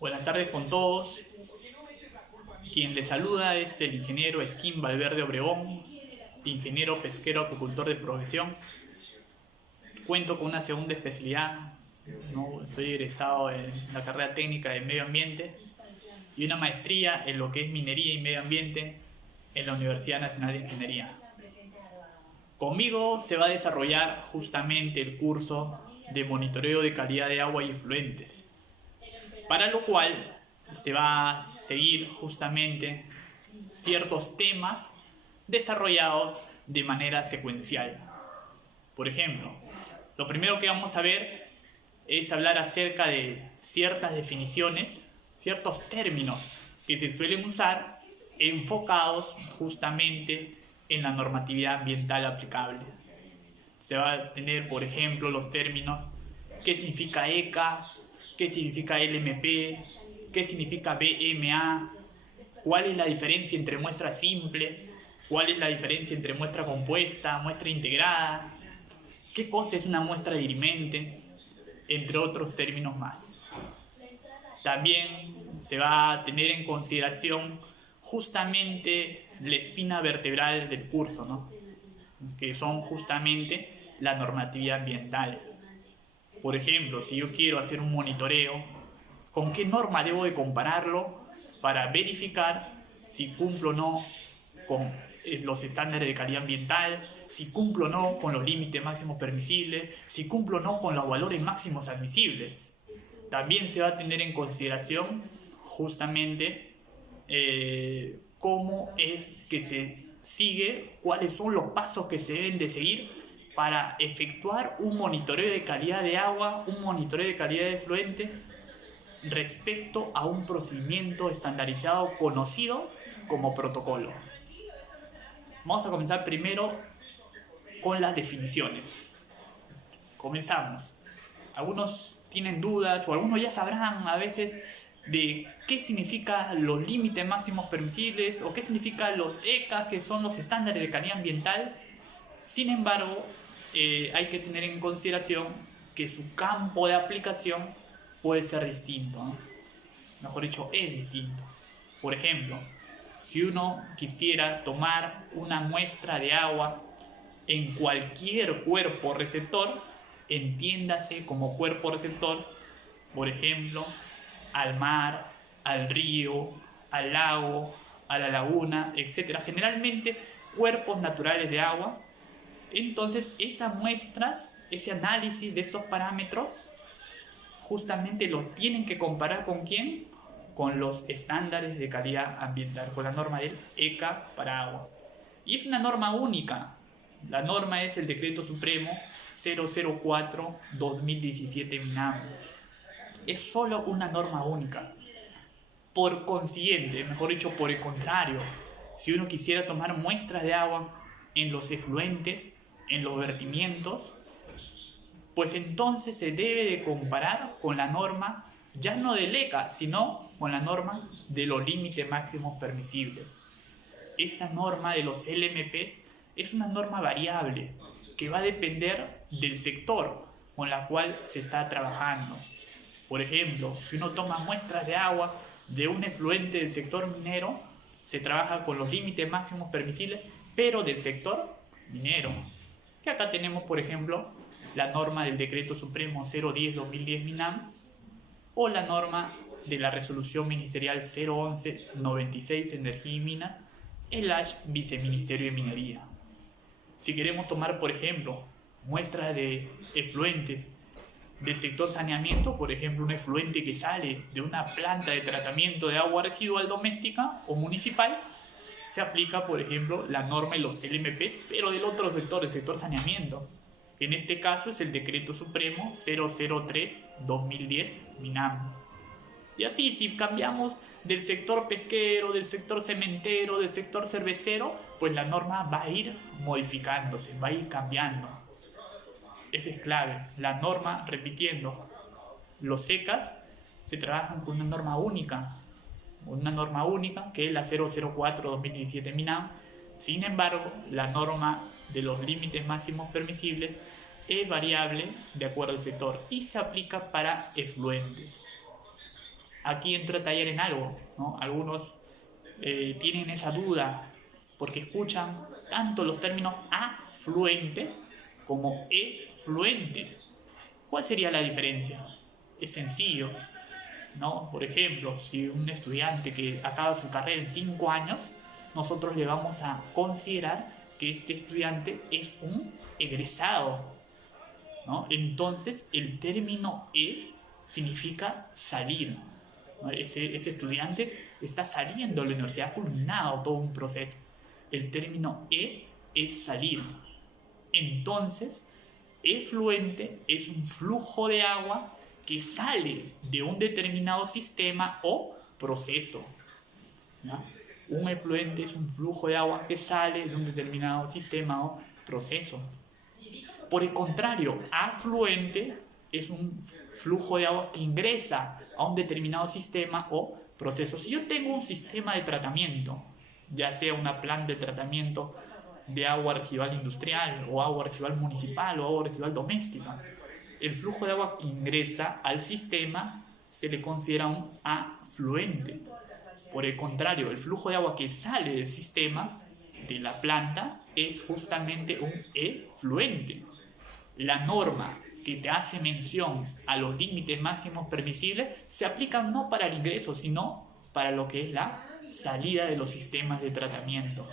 Buenas tardes con todos. Quien les saluda es el ingeniero Esquín Valverde Obregón, ingeniero pesquero acuicultor de profesión. Cuento con una segunda especialidad, ¿no? Soy egresado en la carrera técnica de medio ambiente y una maestría en lo que es minería y medio ambiente en la Universidad Nacional de Ingeniería. Conmigo se va a desarrollar justamente el curso de monitoreo de calidad de agua y efluentes, para lo cual se va a seguir justamente ciertos temas desarrollados de manera secuencial. Por ejemplo, lo primero que vamos a ver es hablar acerca de ciertas definiciones, ciertos términos que se suelen usar enfocados justamente en la normatividad ambiental aplicable. Se va a tener, por ejemplo, los términos qué significa ECA, qué significa LMP, qué significa BMA, cuál es la diferencia entre muestra simple, cuál es la diferencia entre muestra compuesta, muestra integrada, qué cosa es una muestra dirimente, entre otros términos más. También se va a tener en consideración justamente la espina vertebral del curso, ¿no? Que son justamente la normatividad ambiental. Por ejemplo, si yo quiero hacer un monitoreo, ¿con qué norma debo de compararlo para verificar si cumplo o no con los estándares de calidad ambiental, si cumplo o no con los límites máximos permisibles, si cumplo o no con los valores máximos admisibles? También se va a tener en consideración justamente cómo es que se sigue, cuáles son los pasos que se deben de seguir para efectuar un monitoreo de calidad de agua, un monitoreo de calidad de efluente respecto a un procedimiento estandarizado conocido como protocolo. Vamos a comenzar primero con las definiciones. Comenzamos. Algunos tienen dudas o algunos ya sabrán a veces de qué significan los límites máximos permisibles o qué significan los ECA, que son los estándares de calidad ambiental. Sin embargo, hay que tener en consideración que su campo de aplicación puede ser distinto, ¿no? Mejor dicho, es distinto. Por ejemplo, si uno quisiera tomar una muestra de agua en cualquier cuerpo receptor, entiéndase como cuerpo receptor, por ejemplo, al mar, al río, al lago, a la laguna, etc. Generalmente cuerpos naturales de agua. Entonces esas muestras, ese análisis de esos parámetros, justamente lo tienen que comparar ¿con quién? Con los estándares de calidad ambiental, con la norma del ECA para agua. Y es una norma única. La norma es el Decreto Supremo 004-2017 MINAM. Es solo una norma única. Por consiguiente, mejor dicho, por el contrario, si uno quisiera tomar muestras de agua en los efluentes, en los vertimientos, pues entonces se debe de comparar con la norma, ya no del ECA, sino con la norma de los límites máximos permisibles. Esta norma de los LMPs es una norma variable que va a depender del sector con la cual se está trabajando. Por ejemplo, si uno toma muestras de agua de un efluente del sector minero, se trabaja con los límites máximos permisibles, pero del sector minero. Que acá tenemos, por ejemplo, la norma del Decreto Supremo 010-2010 MINAM o la norma de la Resolución Ministerial 011-96 Energía y Minas, el Viceministerio de Minería. Si queremos tomar, por ejemplo, muestras de efluentes del sector saneamiento, por ejemplo, un efluente que sale de una planta de tratamiento de agua residual doméstica o municipal, se aplica, por ejemplo, la norma de los LMPs, pero del otro sector, del sector saneamiento. En este caso es el Decreto Supremo 003-2010 MINAM. Y así, si cambiamos del sector pesquero, del sector cementero, del sector cervecero, pues la norma va a ir modificándose, va a ir cambiando. Esa es clave. La norma, repitiendo, los ECAs se trabajan con una norma única que es la 004-2017 MINAM. Sin embargo, la norma de los límites máximos permisibles es variable de acuerdo al sector y se aplica para efluentes. aquí entro a tallar en algo, ¿no? Algunos tienen esa duda porque escuchan tanto los términos afluentes como efluentes. ¿Cuál sería la diferencia? Es sencillo, ¿no? Por ejemplo, si un estudiante que acaba su carrera en 5 años, nosotros le vamos a considerar que este estudiante es un egresado, ¿no? Entonces, el término significa salir, ¿no? Ese estudiante está saliendo de la universidad, ha culminado todo un proceso. El término es salir. Entonces, efluente es un flujo de agua que sale de un determinado sistema o proceso, ¿ya? Un efluente es un flujo de agua que sale de un determinado sistema o proceso. Por el contrario, afluente es un flujo de agua que ingresa a un determinado sistema o proceso. Si yo tengo un sistema de tratamiento, ya sea una planta de tratamiento de agua residual industrial o agua residual municipal o agua residual doméstica, el flujo de agua que ingresa al sistema se le considera un afluente. Por el contrario, el flujo de agua que sale del sistema de la planta es justamente un efluente. La norma que te hace mención a los límites máximos permisibles se aplican no para el ingreso, sino para lo que es la salida de los sistemas de tratamiento.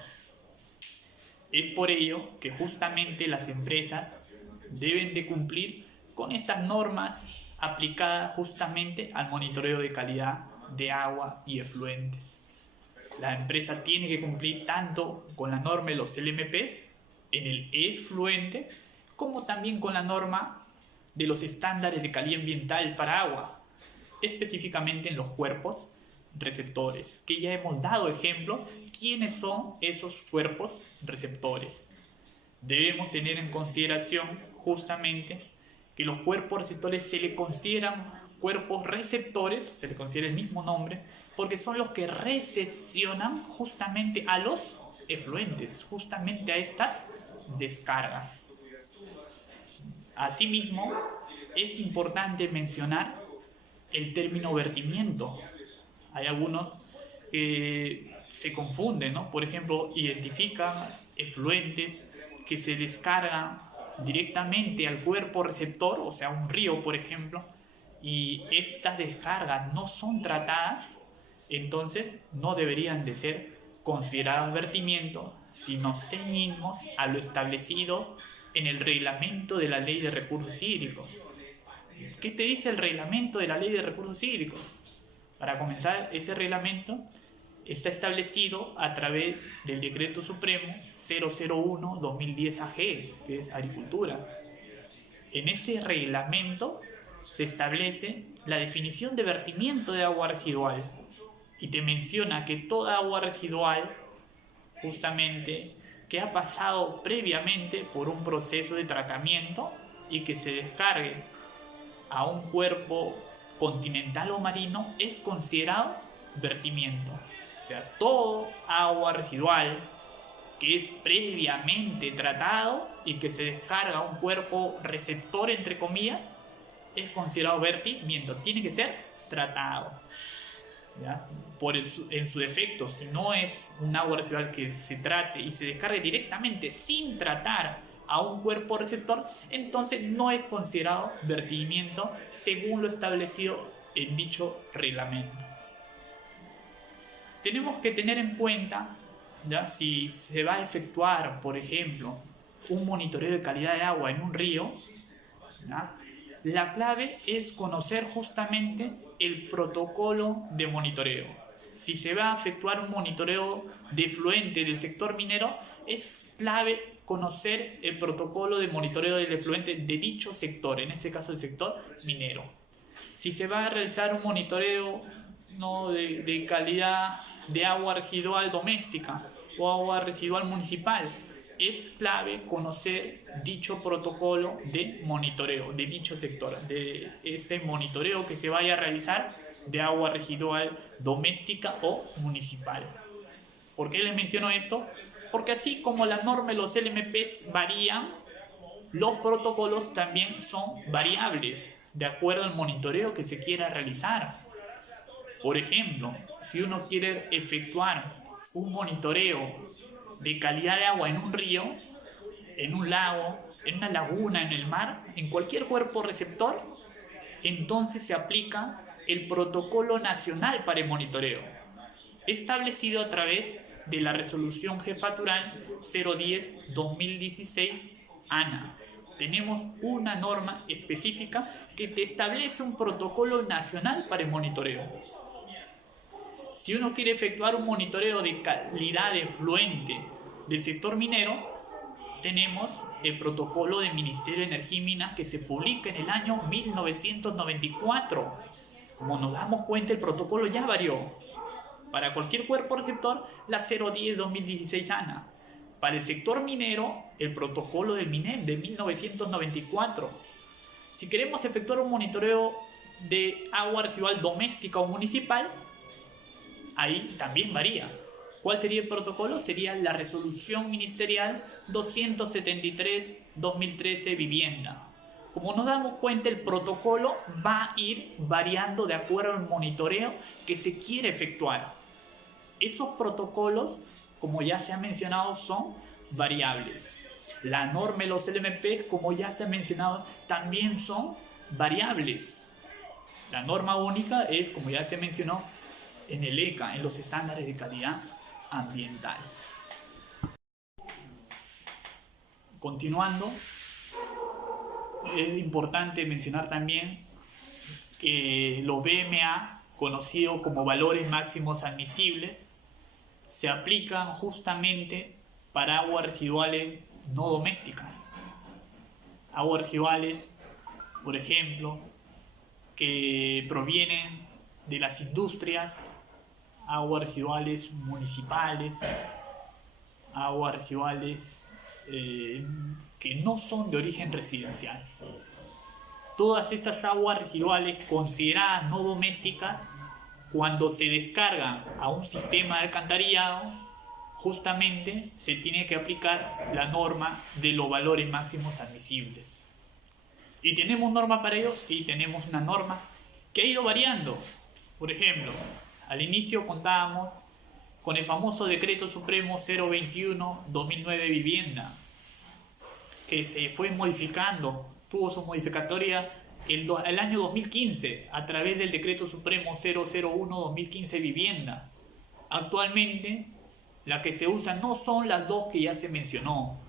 Es por ello que justamente las empresas deben de cumplir con estas normas aplicadas justamente al monitoreo de calidad de agua y efluentes. La empresa tiene que cumplir tanto con la norma de los LMPs en el efluente, como también con la norma de los estándares de calidad ambiental para agua, específicamente en los cuerpos receptores, que ya hemos dado ejemplo. ¿Quiénes son esos cuerpos receptores? Debemos tener en consideración justamente que los cuerpos receptores se le consideran cuerpos receptores, se le considera el mismo nombre, porque son los que recepcionan justamente a los efluentes, justamente a estas descargas. Asimismo, es importante mencionar el término vertimiento. Hay algunos que se confunden, ¿no? Por ejemplo, identifican efluentes que se descargan directamente al cuerpo receptor, o sea, un río, por ejemplo, y estas descargas no son tratadas, entonces no deberían de ser consideradas vertimiento si nos ceñimos a lo establecido en el reglamento de la Ley de Recursos Hídricos. ¿Qué te dice el reglamento de la Ley de Recursos Hídricos? Para comenzar, ese reglamento está establecido a través del Decreto Supremo 001-2010 AG, que es Agricultura. En ese reglamento se establece la definición de vertimiento de agua residual y te menciona que toda agua residual, justamente, que ha pasado previamente por un proceso de tratamiento y que se descargue a un cuerpo continental o marino, es considerado vertimiento. O sea, todo agua residual que es previamente tratado y que se descarga a un cuerpo receptor, entre comillas, es considerado vertimiento. Tiene que ser tratado, ¿ya? En su defecto, si no es un agua residual que se trate y se descargue directamente sin tratar a un cuerpo receptor, entonces no es considerado vertimiento según lo establecido en dicho reglamento. Tenemos que tener en cuenta, ¿ya?, si se va a efectuar, por ejemplo, un monitoreo de calidad de agua en un río, ¿ya?, la clave es conocer justamente el protocolo de monitoreo. Si se va a efectuar un monitoreo de efluente del sector minero, es clave conocer el protocolo de monitoreo del efluente de dicho sector, en este caso el sector minero. Si se va a realizar un monitoreo, ¿no?, de calidad de agua residual doméstica o agua residual municipal, es clave conocer dicho protocolo de monitoreo de dicho sector, de ese monitoreo que se vaya a realizar de agua residual doméstica o municipal. ¿Por qué les menciono esto? Porque así como las normas de los LMPs varían, los protocolos también son variables de acuerdo al monitoreo que se quiera realizar. Por ejemplo, si uno quiere efectuar un monitoreo de calidad de agua en un río, en un lago, en una laguna, en el mar, en cualquier cuerpo receptor, entonces se aplica el Protocolo Nacional para el Monitoreo, establecido a través de la Resolución Jefatural 010-2016 ANA. Tenemos una norma específica que te establece un protocolo nacional para el monitoreo. Si uno quiere efectuar un monitoreo de calidad de efluente del sector minero, tenemos el protocolo del Ministerio de Energía y Minas que se publica en el año 1994. Como nos damos cuenta, el protocolo ya varió. Para cualquier cuerpo receptor, la 010-2016 ANA. Para el sector minero, el protocolo del MINEM de 1994. Si queremos efectuar un monitoreo de agua residual doméstica o municipal, ahí también varía. ¿Cuál sería el protocolo? Sería la Resolución Ministerial 273-2013 Vivienda. Como nos damos cuenta, el protocolo va a ir variando de acuerdo al monitoreo que se quiere efectuar. Esos protocolos, como ya se ha mencionado, son variables. La norma de los LMP, como ya se ha mencionado, también son variables. La norma única es, como ya se mencionó, en el ECA, en los estándares de calidad ambiental. Continuando, es importante mencionar también que los BMA, conocidos como valores máximos admisibles, se aplican justamente para aguas residuales no domésticas. Aguas residuales, por ejemplo, que provienen de las industrias, aguas residuales municipales, aguas residuales que no son de origen residencial. Todas estas aguas residuales consideradas no domésticas, cuando se descargan a un sistema de alcantarillado, justamente se tiene que aplicar la norma de los valores máximos admisibles. ¿Y tenemos norma para ello? Sí, tenemos una norma que ha ido variando. Por ejemplo, al inicio contábamos con el famoso Decreto Supremo 021-2009 Vivienda, que se fue modificando, tuvo su modificatoria el año 2015 a través del Decreto Supremo 001-2015 Vivienda. Actualmente, la que se usa no son las dos que ya se mencionó,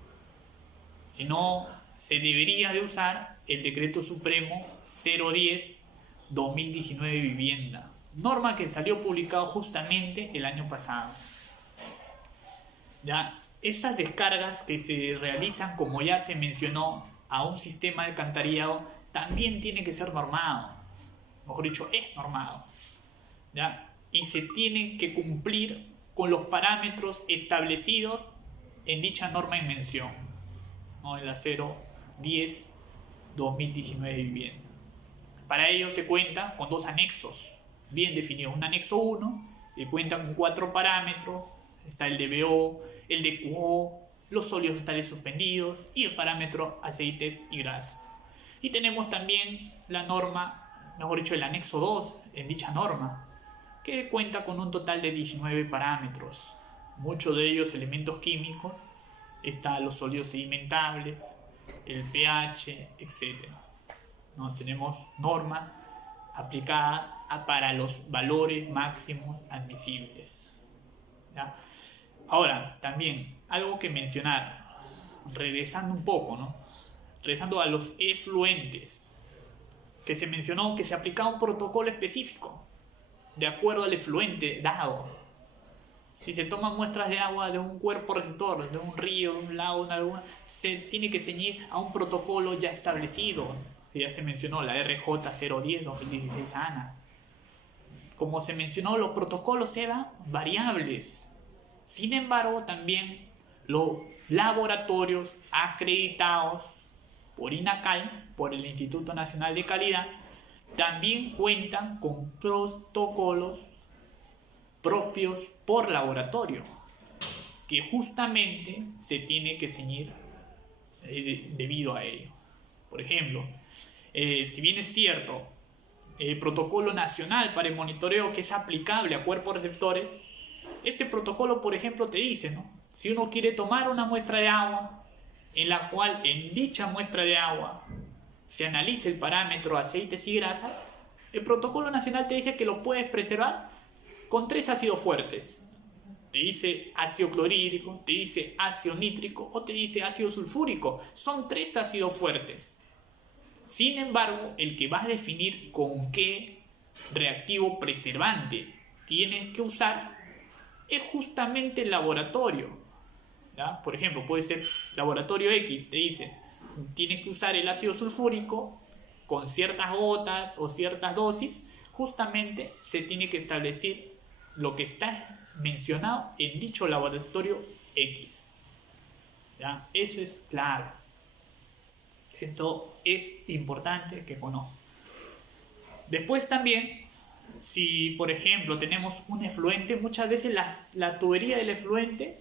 sino se debería de usar el Decreto Supremo 010-2019 Vivienda, norma que salió publicado justamente el año pasado. ¿Ya? Estas descargas que se realizan, como ya se mencionó, a un sistema de alcantarillado también tiene que ser normado, mejor dicho, es normado, ¿ya? Y se tiene que cumplir con los parámetros establecidos en dicha norma en mención, ¿no? En la 010-2019 Vivienda. Para ello se cuenta con dos anexos bien definidos. Un anexo 1 que cuenta con 4 parámetros. Está el DBO, el DQO, los sólidos totales suspendidos y el parámetro aceites y grasas. Y tenemos también la norma, mejor dicho, el anexo 2 en dicha norma, que cuenta con un total de 19 parámetros. Muchos de ellos elementos químicos, están los sólidos sedimentables, el pH, etc. ¿No? Tenemos norma aplicada para los valores máximos admisibles. ¿Ya? Ahora, también, algo que mencionar, regresando un poco, ¿no? Regresando a los efluentes, que se mencionó que se aplicaba un protocolo específico, de acuerdo al efluente dado. Si se toman muestras de agua de un cuerpo receptor, de un río, de un lago, una laguna, se tiene que ceñir a un protocolo ya establecido, que ya se mencionó, la RJ 010-2016 ANA. Como se mencionó, los protocolos eran variables. Sin embargo, también los laboratorios acreditados por INACAL, por el Instituto Nacional de Calidad, también cuentan con protocolos propios por laboratorio, que justamente se tiene que ceñir debido a ello. Por ejemplo, si bien es cierto protocolo nacional para el monitoreo que es aplicable a cuerpos receptores. Este protocolo, por ejemplo, te dice, ¿no? Si uno quiere tomar una muestra de agua, en la cual en dicha muestra de agua se analice el parámetro aceites y grasas, el protocolo nacional te dice que lo puedes preservar con 3 ácidos fuertes. Te dice ácido clorhídrico, te dice ácido nítrico o te dice ácido sulfúrico. Son 3 ácidos fuertes. Sin embargo, el que va a definir con qué reactivo preservante tienes que usar es justamente el laboratorio. ¿Ya? Por ejemplo, puede ser laboratorio X, te dice, tienes que usar el ácido sulfúrico con ciertas gotas o ciertas dosis. Justamente se tiene que establecer lo que está mencionado en dicho laboratorio X. ¿Ya? Eso es claro. Eso es importante que conozcan. Después también, si por ejemplo tenemos un efluente, muchas veces la tubería del efluente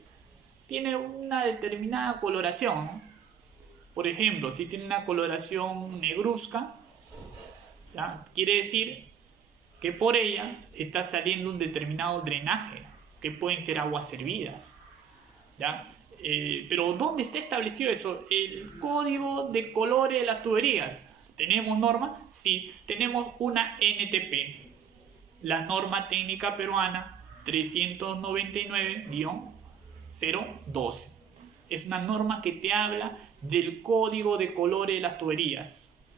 tiene una determinada coloración, ¿no? Por ejemplo, si tiene una coloración negruzca, ¿ya? Quiere decir que por ella está saliendo un determinado drenaje, que pueden ser aguas servidas, ¿ya? Pero ¿dónde está establecido eso? El código de colores de las tuberías. ¿Tenemos norma? Sí, tenemos una NTP, la norma técnica peruana 399-012. Es una norma que te habla del código de colores de las tuberías.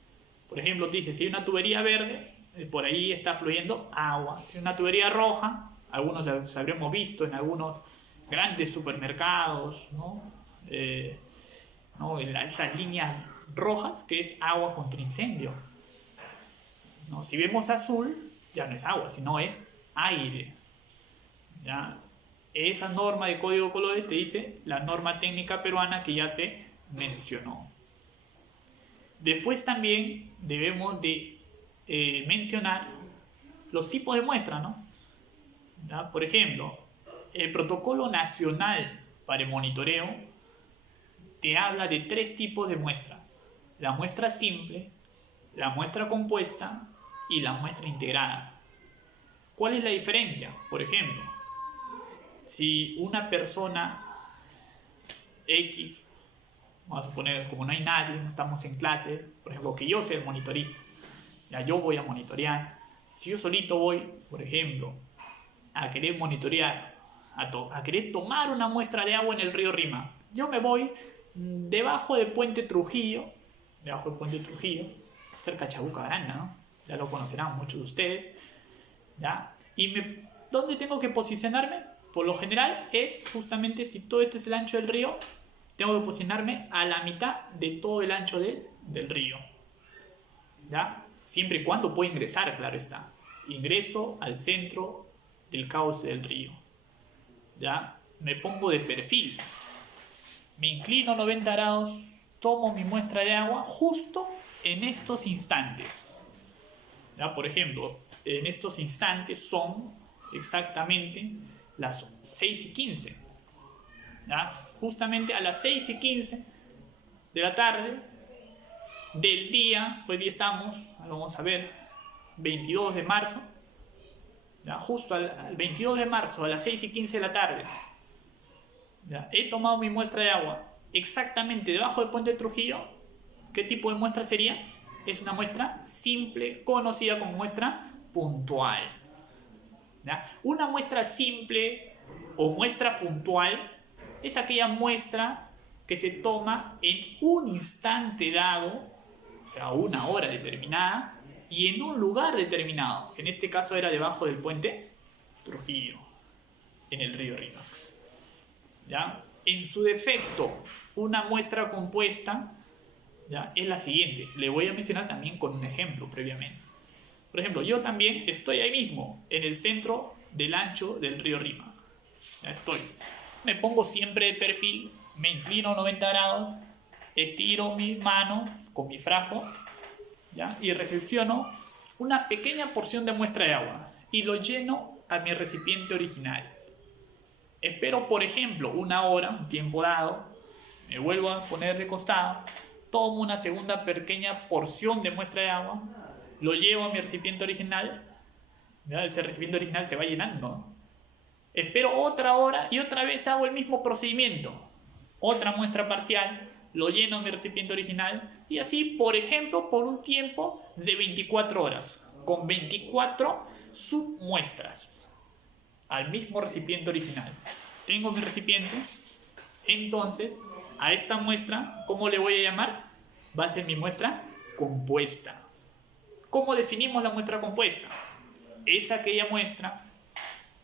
Por ejemplo, te dice, si hay una tubería verde, por ahí está fluyendo agua. Si hay una tubería roja, algunos los habremos visto en algunos grandes supermercados, ¿no? Esas líneas rojas, que es agua contra incendio, ¿no? Si vemos azul, ya no es agua, sino es aire, ¿ya? Esa norma de código de colores te dice la norma técnica peruana que ya se mencionó. Después también debemos de mencionar los tipos de muestra, ¿no? ¿Ya? Por ejemplo, el protocolo nacional para el monitoreo te habla de 3 tipos de muestra: la muestra simple, la muestra compuesta y la muestra integrada. ¿Cuál es la diferencia? Por ejemplo, si una persona X, vamos a suponer, como no hay nadie, no estamos en clase, por ejemplo, que yo sea el monitorista, ya yo voy a monitorear. Si yo solito voy, por ejemplo, a querer monitorear, a querer tomar una muestra de agua en el río Rímac, yo me voy debajo del puente Trujillo, cerca de Chabuca Grande, ¿no? Ya lo conocerán muchos de ustedes, ¿ya? ¿Dónde tengo que posicionarme? Por lo general es justamente, si todo este es el ancho del río, tengo que posicionarme a la mitad de todo el ancho del río, ¿ya? Siempre y cuando pueda ingresar, claro está. Ingreso al centro del cauce del río, ¿ya? Me pongo de perfil, me inclino 90 grados, tomo mi muestra de agua justo en estos instantes, ¿ya? Por ejemplo, en estos instantes son exactamente las 6:15, ¿ya? Justamente a las 6:15 de la tarde del día, hoy día estamos, vamos a ver, 22 de marzo, ¿ya? Justo al 22 de marzo a las 6:15 de la tarde, ¿ya? He tomado mi muestra de agua exactamente debajo del puente de Trujillo. ¿Qué tipo de muestra sería? Es una muestra simple, conocida como muestra puntual, ¿ya? Una muestra simple o muestra puntual es aquella muestra que se toma en un instante dado, o sea, una hora determinada, y en un lugar determinado. En este caso era debajo del puente Trujillo, en el río Rímac, ¿ya? En su defecto, una muestra compuesta, ¿ya?, es la siguiente. Le voy a mencionar también con un ejemplo previamente. Por ejemplo, yo también estoy ahí mismo, en el centro del ancho del río Rímac. Ya estoy. Me pongo siempre de perfil, me inclino 90 grados, estiro mis manos con mi frasco, ¿ya?, y recepciono una pequeña porción de muestra de agua y lo lleno a mi recipiente original. Espero, por ejemplo, una hora, un tiempo dado, me vuelvo a poner de costado, tomo una segunda pequeña porción de muestra de agua lo llevo a mi recipiente original, ¿ya? Ese recipiente original se va llenando. Espero otra hora y otra vez hago el mismo procedimiento. Otra muestra parcial, lo lleno a mi recipiente original y así, por ejemplo, por un tiempo de 24 horas, con 24 submuestras al mismo recipiente original. Tengo mi recipiente, entonces a esta muestra, ¿cómo le voy a llamar? Va a ser mi muestra compuesta. ¿Cómo definimos la muestra compuesta? Es aquella muestra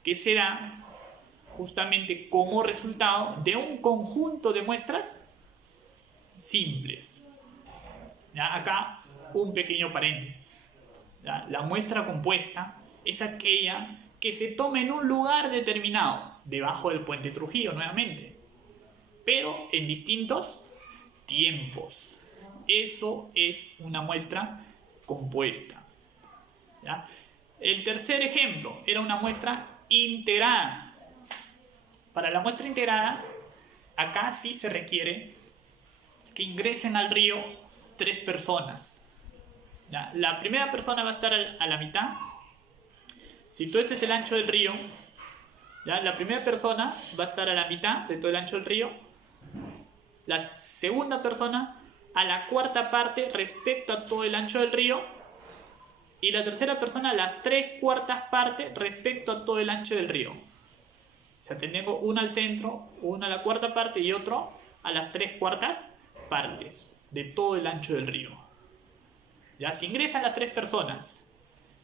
que se da justamente como resultado de un conjunto de muestras simples. ¿Ya? Acá un pequeño paréntesis. ¿Ya? La muestra compuesta es aquella que se toma en un lugar determinado, debajo del puente Trujillo nuevamente, pero en distintos tiempos. Eso es una muestra compuesta. ¿Ya? El tercer ejemplo era una muestra integrada. Para la muestra integrada, acá sí se requiere que ingresen al río 3 personas. ¿Ya? La primera persona va a estar a la mitad. Si todo este es el ancho del río, ¿ya? La primera persona va a estar a la mitad de todo el ancho del río. La segunda persona a la cuarta parte respecto a todo el ancho del río. Y la tercera persona a las 3/4 partes respecto a todo el ancho del río. O sea, tengo uno al centro, uno a la cuarta parte y otro a las 3/4 partes de todo el ancho del río. Ya se ingresan las 3 personas,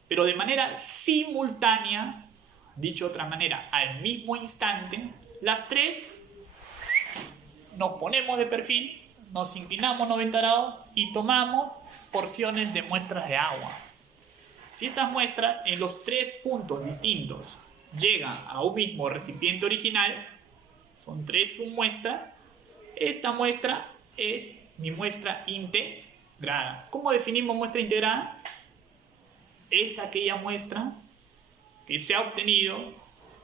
pero de manera simultánea, dicho de otra manera, al mismo instante, las 3 nos ponemos de perfil, nos inclinamos 90 grados y tomamos porciones de muestras de agua. Si estas muestras en los 3 puntos distintos llegan a un mismo recipiente original, son 3 submuestras, esta muestra es mi muestra integrada. ¿Cómo definimos muestra integrada? Es aquella muestra que se ha obtenido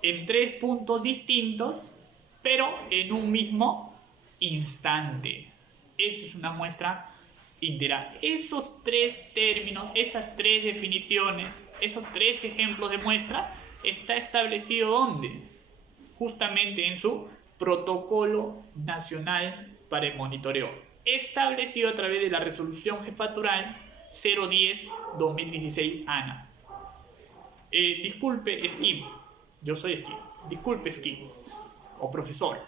en 3 puntos distintos, pero en un mismo instante. Esa es una muestra integrada. Esos 3 términos, esas 3 definiciones, esos 3 ejemplos de muestra, está establecido ¿dónde? Justamente en su Protocolo Nacional para el Monitoreo, establecido a través de la Resolución Jefatural 010-2016 ANA. Disculpe, Esquim, yo soy Esquim, disculpe, Esquim, o profesor.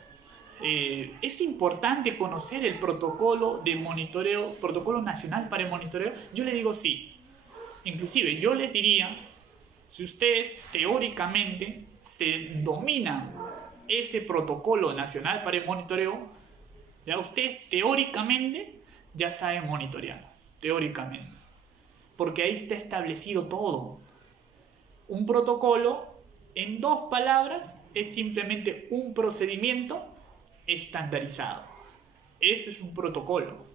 Es importante conocer el protocolo de monitoreo, Protocolo Nacional para el Monitoreo. Yo le digo sí. Inclusive yo les diría, si ustedes teóricamente se dominan ese Protocolo Nacional para el Monitoreo, ya ustedes teóricamente ya saben monitorear, teóricamente, porque ahí está establecido todo. Un protocolo, en 2 palabras, es simplemente un procedimiento estandarizado. Ese es un protocolo.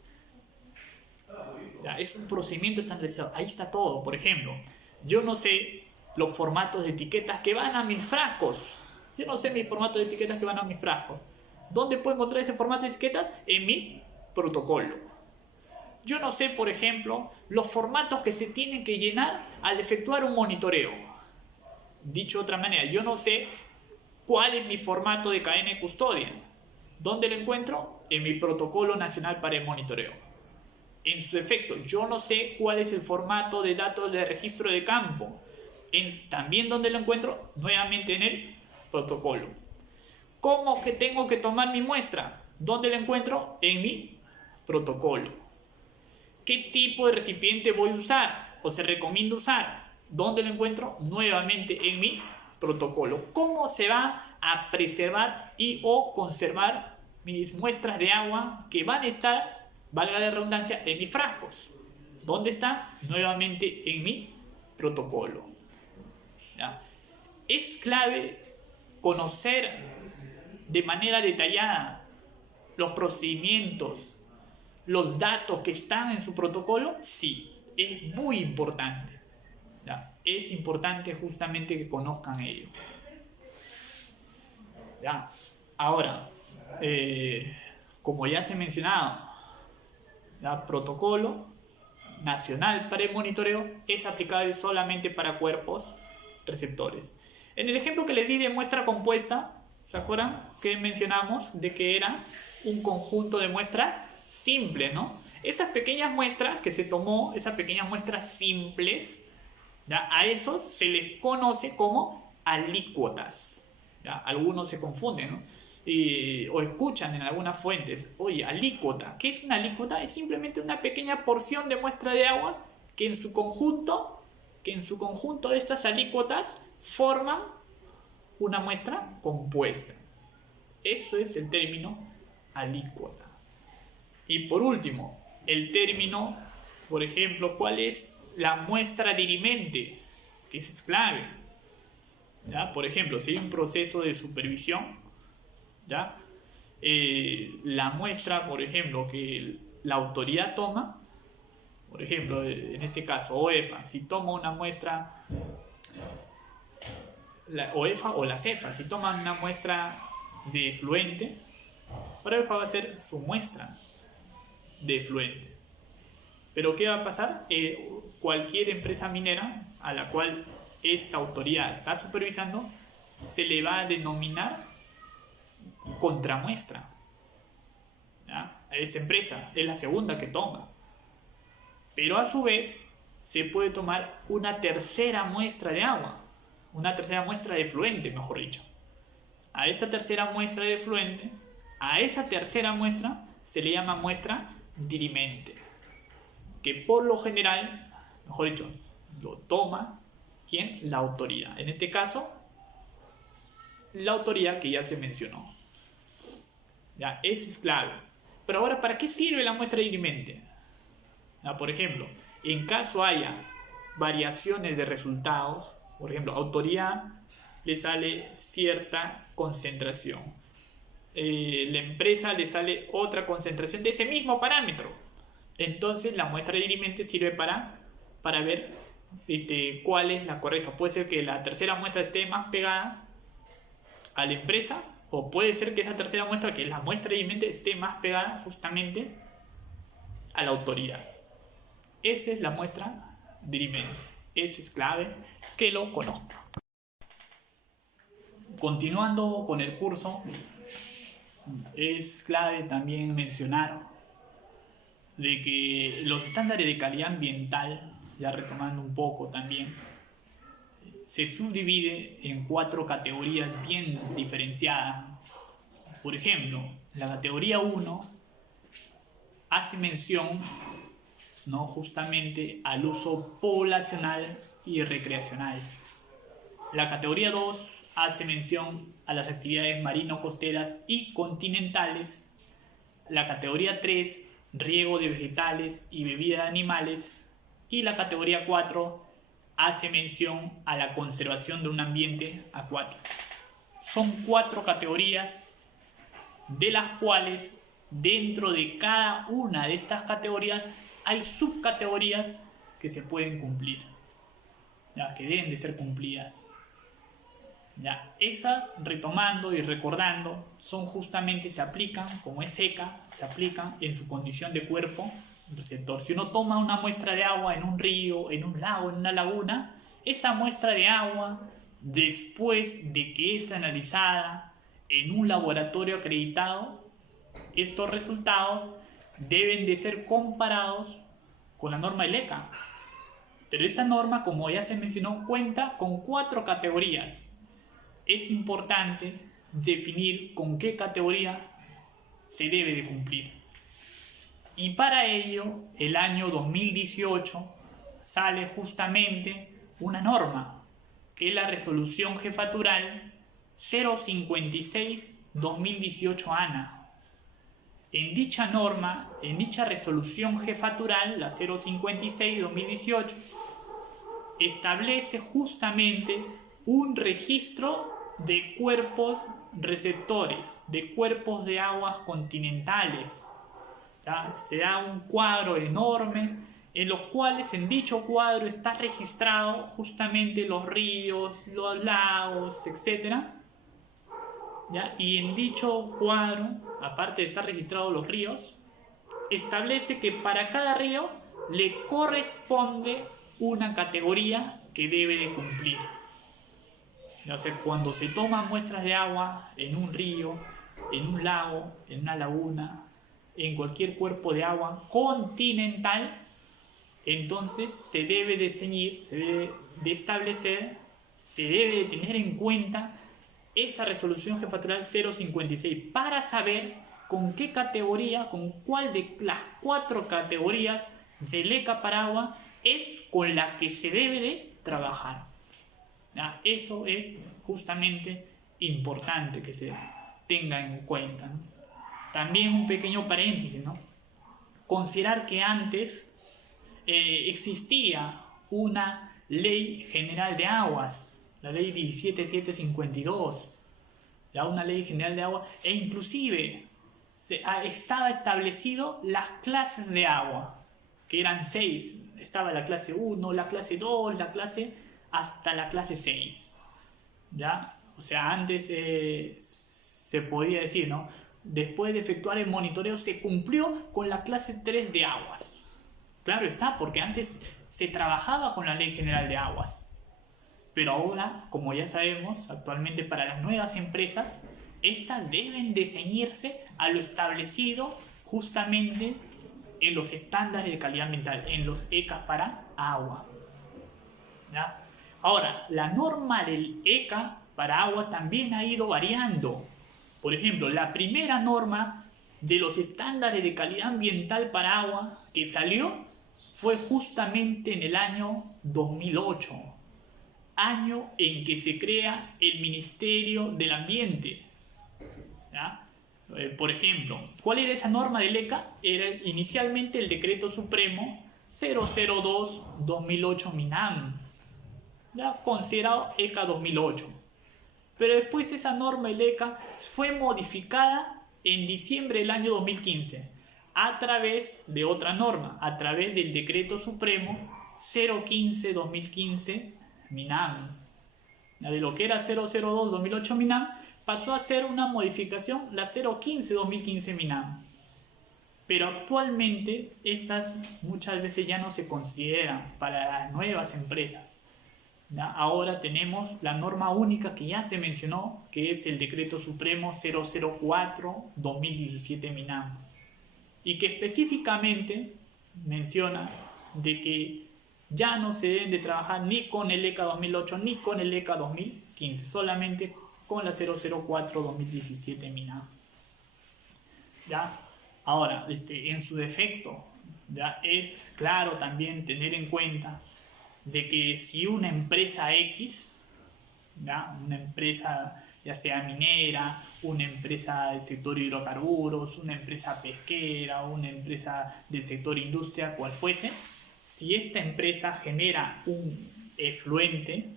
Ya, es un procedimiento estandarizado. Ahí está todo. Por ejemplo, yo no sé los formatos de etiquetas que van a mis frascos. Yo no sé mis formatos de etiquetas que van a mis frascos. ¿Dónde puedo encontrar ese formato de etiquetas? En mi protocolo. Yo no sé, por ejemplo, los formatos que se tienen que llenar al efectuar un monitoreo. Dicho de otra manera, yo no sé cuál es mi formato de cadena de custodia. ¿Dónde lo encuentro? En mi Protocolo Nacional para el Monitoreo. En su efecto, yo no sé cuál es el formato de datos de registro de campo. También ¿dónde lo encuentro? Nuevamente en el protocolo. ¿Cómo que tengo que tomar mi muestra? ¿Dónde la encuentro? En mi protocolo. ¿Qué tipo de recipiente voy a usar o se recomienda usar? ¿Dónde lo encuentro? Nuevamente en mi protocolo. ¿Cómo se va a preservar y o conservar mis muestras de agua que van a estar, valga la redundancia, en mis frascos? ¿Dónde están? Nuevamente en mi protocolo. ¿Ya? Es clave conocer de manera detallada los procedimientos, los datos que están en su protocolo. Sí, es muy importante. ¿Ya? Es importante justamente que conozcan ello. ¿Ya? Ahora, como ya se ha mencionado, ¿ya? Protocolo nacional para el monitoreo es aplicable solamente para cuerpos receptores. En el ejemplo que les di de muestra compuesta, ¿se acuerdan que mencionamos de que era un conjunto de muestras simples, ¿no? Esas pequeñas muestras que se tomó, esas pequeñas muestras simples, ¿ya? A eso se les conoce como alícuotas, ¿ya? Algunos se confunden, ¿no? O escuchan en algunas fuentes, oye, alícuota, ¿qué es una alícuota? Es simplemente una pequeña porción de muestra de agua que en su conjunto de estas alícuotas forman una muestra compuesta. Eso es el término alícuota. Y por último, el término, por ejemplo, ¿cuál es la muestra dirimente? Que es clave, ¿ya? Por ejemplo, si hay un proceso de supervisión, ¿ya? La muestra, por ejemplo, que la autoridad toma, por ejemplo, en este caso OEFA, si toma una muestra, la OEFA o la CEFA, si toman una muestra de efluente, OEFA va a ser su muestra de efluente. Pero ¿qué va a pasar? Cualquier empresa minera a la cual esta autoridad está supervisando, se le va a denominar contramuestra, ¿ya? Esa empresa es la segunda que toma, pero a su vez se puede tomar una tercera muestra de agua, una tercera muestra de efluente, mejor dicho. A esa tercera muestra de efluente, a esa tercera muestra se le llama muestra dirimente, que por lo general, mejor dicho, lo toma ¿quién? La autoridad. En este caso, la autoridad que ya se mencionó. ¿Ya? Eso es clave. Pero ahora, ¿para qué sirve la muestra dirimente? ¿Ya? Por ejemplo, en caso haya variaciones de resultados, por ejemplo, autoridad le sale cierta concentración, la empresa le sale otra concentración de ese mismo parámetro. Entonces la muestra dirimente sirve para ver cuál es la correcta. Puede ser que la tercera muestra esté más pegada a la empresa, o puede ser que esa tercera muestra, que es la muestra dirimente, esté más pegada justamente a la autoridad. Esa es la muestra dirimente. Eso es clave que lo conozca. Continuando con el curso, es clave también mencionar de que los estándares de calidad ambiental, ya retomando un poco también, se subdivide en 4 categorías bien diferenciadas. Por ejemplo, la categoría 1 hace mención, ¿no?, justamente al uso poblacional y recreacional. La categoría 2 hace mención a las actividades marino-costeras y continentales. La categoría 3, riego de vegetales y bebida de animales. Y la categoría 4 hace mención a la conservación de un ambiente acuático. Son 4 categorías, de las cuales dentro de cada una de estas categorías hay subcategorías que se pueden cumplir, ya, que deben de ser cumplidas. Ya, esas, retomando y recordando, son justamente, se aplican, como es seca, se aplican en su condición de cuerpo receptor. Si uno toma una muestra de agua en un río, en un lago, en una laguna, esa muestra de agua, después de que es analizada en un laboratorio acreditado, estos resultados deben de ser comparados con la norma ILECA. Pero esta norma, como ya se mencionó, cuenta con 4 categorías. Es importante definir con qué categoría se debe de cumplir. Y para ello, el año 2018 sale justamente una norma, que es la Resolución Jefatural 056-2018 ANA. En dicha norma, en dicha resolución jefatural, la 056-2018, establece justamente un registro de cuerpos receptores, de cuerpos de aguas continentales. ¿Ya? Se da un cuadro enorme en los cuales en dicho cuadro está registrado justamente los ríos, los lagos, etc. ¿Ya? Y en dicho cuadro, aparte de estar registrados los ríos, establece que para cada río le corresponde una categoría que debe de cumplir. O sea, cuando se toman muestras de agua en un río, en un lago, en una laguna, en cualquier cuerpo de agua continental, entonces se debe de ceñir, se debe de establecer, se debe de tener en cuenta esa resolución jefatural 056 para saber con qué categoría, con cuál de las 4 categorías del ECA para agua es con la que se debe de trabajar. Eso es justamente importante que se tenga en cuenta, ¿no? También un pequeño paréntesis, ¿no? Considerar que antes existía una ley general de aguas, la ley 17752, una ley general de agua, e inclusive estaba establecido las clases de agua, que eran 6. Estaba la clase 1, la clase 2, la clase hasta la clase 6. ¿Ya? O sea, antes se podía decir, ¿no? Después de efectuar el monitoreo se cumplió con la clase 3 de aguas. Claro está, porque antes se trabajaba con la Ley General de Aguas. Pero ahora, como ya sabemos, actualmente para las nuevas empresas, estas deben de ceñirse a lo establecido justamente en los estándares de calidad ambiental, en los ECA para agua. ¿Ya? Ahora, la norma del ECA para agua también ha ido variando. Por ejemplo, la primera norma de los estándares de calidad ambiental para agua que salió fue justamente en el año 2008, año en que se crea el Ministerio del Ambiente. ¿Ya? Por ejemplo, ¿cuál era esa norma del ECA? Era inicialmente el Decreto Supremo 002-2008 MINAM, ¿ya? Considerado ECA 2008. Pero después esa norma del ECA fue modificada en diciembre del año 2015 a través de otra norma, a través del Decreto Supremo 015-2015 MINAM. De lo que era 002-2008 MINAM pasó a ser una modificación, la 015-2015 MINAM. Pero actualmente esas muchas veces ya no se consideran para las nuevas empresas. ¿Ya? Ahora tenemos la norma única que ya se mencionó, que es el Decreto Supremo 004-2017 MINAM, y que específicamente menciona de que ya no se deben de trabajar ni con el ECA 2008 ni con el ECA 2015, solamente con la 004-2017 MINAM. ¿Ya? Ahora, en su defecto, ya es claro también tener en cuenta de que si una empresa X, ¿ya? Una empresa ya sea minera, una empresa del sector hidrocarburos, una empresa pesquera, una empresa del sector industria, cual fuese, si esta empresa genera un efluente,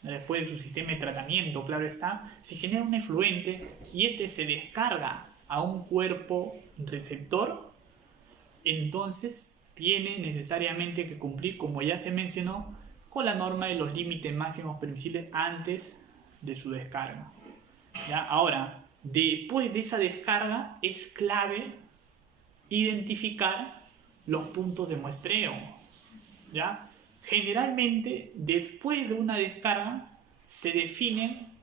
después de su sistema de tratamiento, claro está, si genera un efluente y este se descarga a un cuerpo receptor, entonces tiene necesariamente que cumplir, como ya se mencionó, con la norma de los límites máximos permisibles antes de su descarga. ¿Ya? Ahora, después de esa descarga es clave identificar los puntos de muestreo. ¿Ya? Generalmente, después de una descarga, se define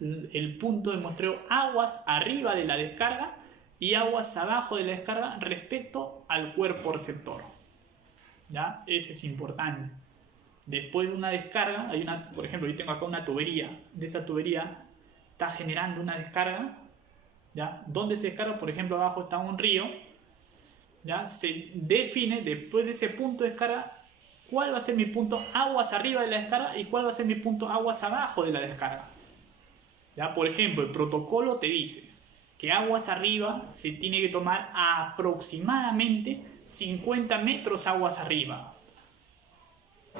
el punto de muestreo aguas arriba de la descarga y aguas abajo de la descarga respecto al cuerpo receptor. ¿Ya? Ese es importante. Después de una descarga, hay una, por ejemplo, yo tengo acá una tubería. De esa tubería está generando una descarga. ¿Ya? ¿Dónde se descarga? Por ejemplo, abajo está un río. ¿Ya? Se define después de ese punto de descarga cuál va a ser mi punto aguas arriba de la descarga y cuál va a ser mi punto aguas abajo de la descarga. ¿Ya? Por ejemplo, el protocolo te dice que aguas arriba se tiene que tomar aproximadamente 50 metros aguas arriba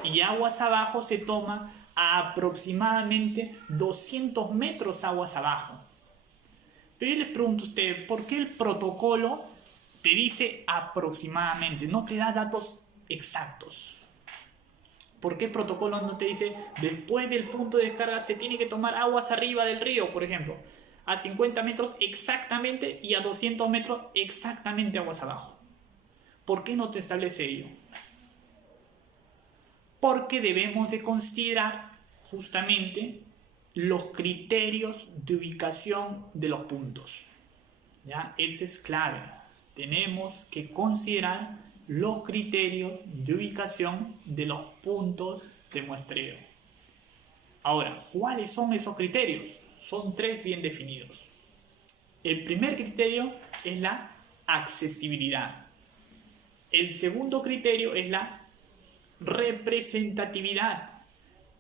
y aguas abajo se toma a aproximadamente 200 metros aguas abajo. Pero yo les pregunto a ustedes, ¿por qué el protocolo te dice aproximadamente? No te da datos exactos. ¿Por qué el protocolo no te dice después del punto de descarga se tiene que tomar aguas arriba del río, por ejemplo? A 50 metros exactamente y a 200 metros exactamente aguas abajo. ¿Por qué no te establece ello? porque debemos de considerar justamente los criterios de ubicación de los puntos. ¿Ya? Ese es clave. Tenemos que considerar los criterios de ubicación de los puntos de muestreo. Ahora, ¿cuáles son esos criterios? Son 3 bien definidos. El primer criterio es la accesibilidad. El segundo criterio es la representatividad.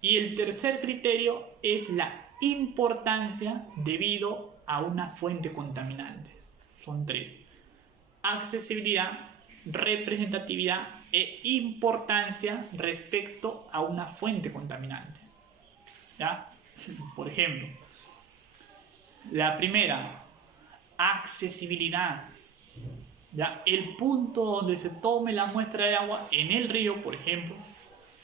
Y el tercer criterio es la importancia debido a una fuente contaminante. Son 3. Accesibilidad, representatividad e importancia respecto a una fuente contaminante. ¿Ya? Por ejemplo, la primera, accesibilidad. ¿Ya? El punto donde se tome la muestra de agua en el río, por ejemplo,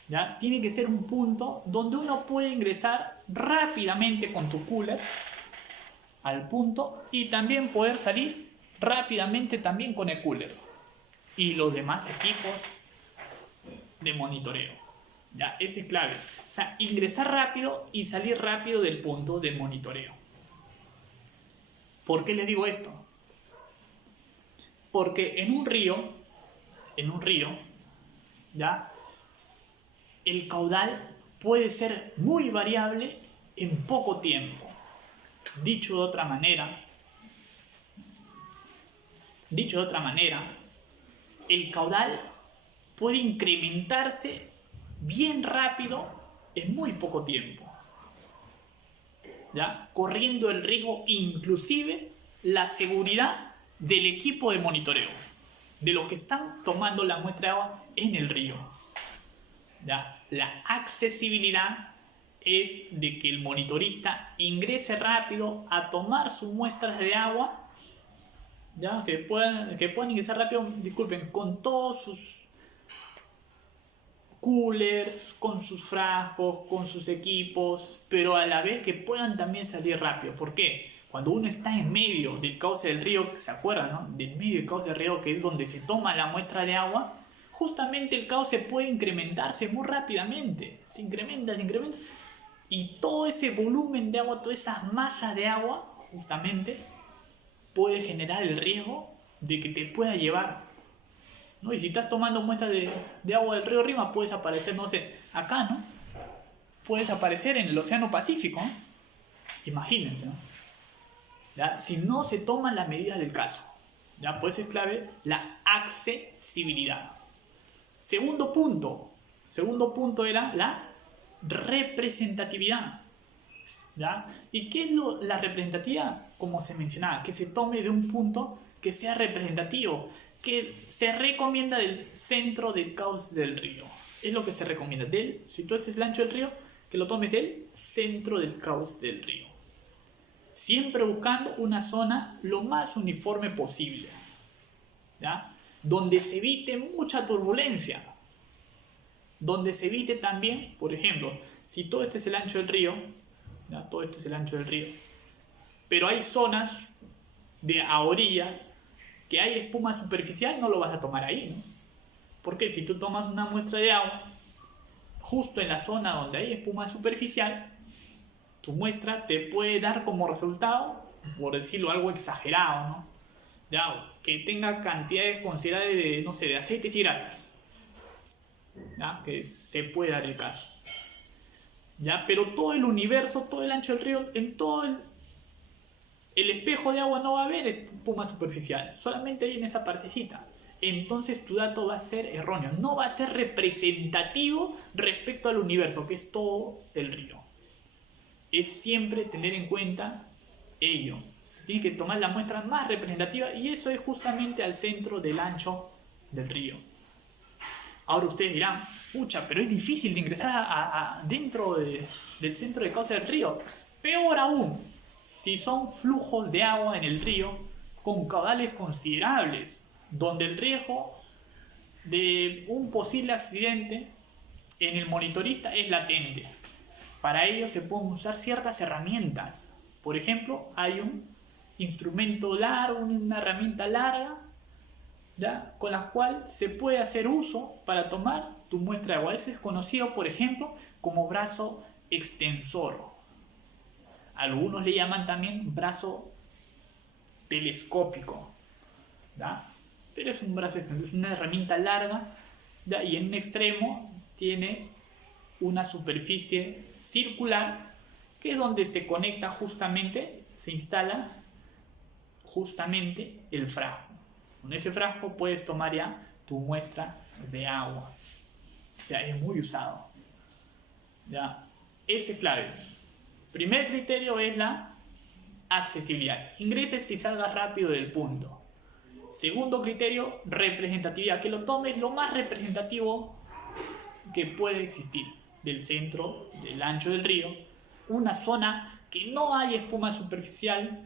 ¿ya? Tiene que ser un punto donde uno puede ingresar rápidamente con tu cooler al punto y también poder salir rápidamente también con el cooler y los demás equipos de monitoreo. ¿Ya? Ese es clave. O sea, ingresar rápido y salir rápido del punto de monitoreo. ¿Por qué les digo esto? Porque en un río, ¿ya? El caudal puede ser muy variable en poco tiempo. Dicho de otra manera, el caudal puede incrementarse bien rápido en muy poco tiempo, ¿ya? Corriendo el riesgo inclusive la seguridad del equipo de monitoreo, de los que están tomando la muestra de agua en el río. ¿Ya? La accesibilidad es de que el monitorista ingrese rápido a tomar sus muestras de agua, ¿ya? Que puedan ingresar rápido, disculpen, con todos sus coolers, con sus frascos, con sus equipos, pero a la vez que puedan también salir rápido. ¿Por qué? Cuando uno está en medio del cauce del río, ¿se acuerdan, no? Del medio del cauce del río, que es donde se toma la muestra de agua, justamente el cauce puede incrementarse muy rápidamente. Se incrementa. Y todo ese volumen de agua, toda esa masa de agua, justamente, puede generar el riesgo de que te pueda llevar, ¿no? Y si estás tomando muestras de agua del río Rima, puedes aparecer, no sé, acá, ¿no? Puedes aparecer en el Océano Pacífico, ¿no? Imagínense, ¿no? ¿Ya? Si no se toman las medidas del caso. ¿Ya? Pues es clave la accesibilidad. Segundo punto era la representatividad. ¿Ya? ¿Y qué es la representatividad? Como se mencionaba, que se tome de un punto que sea representativo, que se recomienda del centro del cauce del río. Es lo que se recomienda. Si tú haces el ancho del río, que lo tomes del centro del cauce del río. Siempre buscando una zona lo más uniforme posible, ¿ya? Donde se evite mucha turbulencia, donde se evite también, por ejemplo, si todo este es el ancho del río, ¿ya? Todo este es el ancho del río, pero hay zonas a orillas que hay espuma superficial, no lo vas a tomar ahí, ¿no? Porque si tú tomas una muestra de agua justo en la zona donde hay espuma superficial, tu muestra te puede dar como resultado, por decirlo algo exagerado, ¿no? ¿Ya? Que tenga cantidades considerables de, no sé, de aceites y grasas, ¿ya? Que se puede dar el caso, ¿ya? Pero todo el universo, todo el ancho del río, en todo el espejo de agua no va a haber espuma superficial, solamente hay en esa partecita. Entonces tu dato va a ser erróneo, no va a ser representativo respecto al universo, que es todo el río. Es siempre tener en cuenta ello. Se tiene que tomar la muestra más representativa y eso es justamente al centro del ancho del río. Ahora ustedes dirán, pucha, pero es difícil de ingresar dentro del centro de cauce del río. Peor aún, si son flujos de agua en el río con caudales considerables, donde el riesgo de un posible accidente en el monitorista es latente. Para ello se pueden usar ciertas herramientas. Por ejemplo, hay un instrumento largo, una herramienta larga, ¿ya? Con la cual se puede hacer uso para tomar tu muestra de agua. Ese es conocido, por ejemplo, como brazo extensor. Algunos le llaman también brazo telescópico, ¿ya? Pero es un brazo extensor, es una herramienta larga, ¿ya? Y en un extremo tiene una superficie circular, que es donde se conecta justamente, se instala justamente el frasco. Con ese frasco puedes tomar ya tu muestra de agua. Ya es muy usado. Ya, ese es clave. Primer criterio es la accesibilidad. Ingreses y salgas rápido del punto. Segundo criterio, representatividad. Que lo tomes lo más representativo que puede existir del centro, del ancho del río. Una zona que no haya espuma superficial.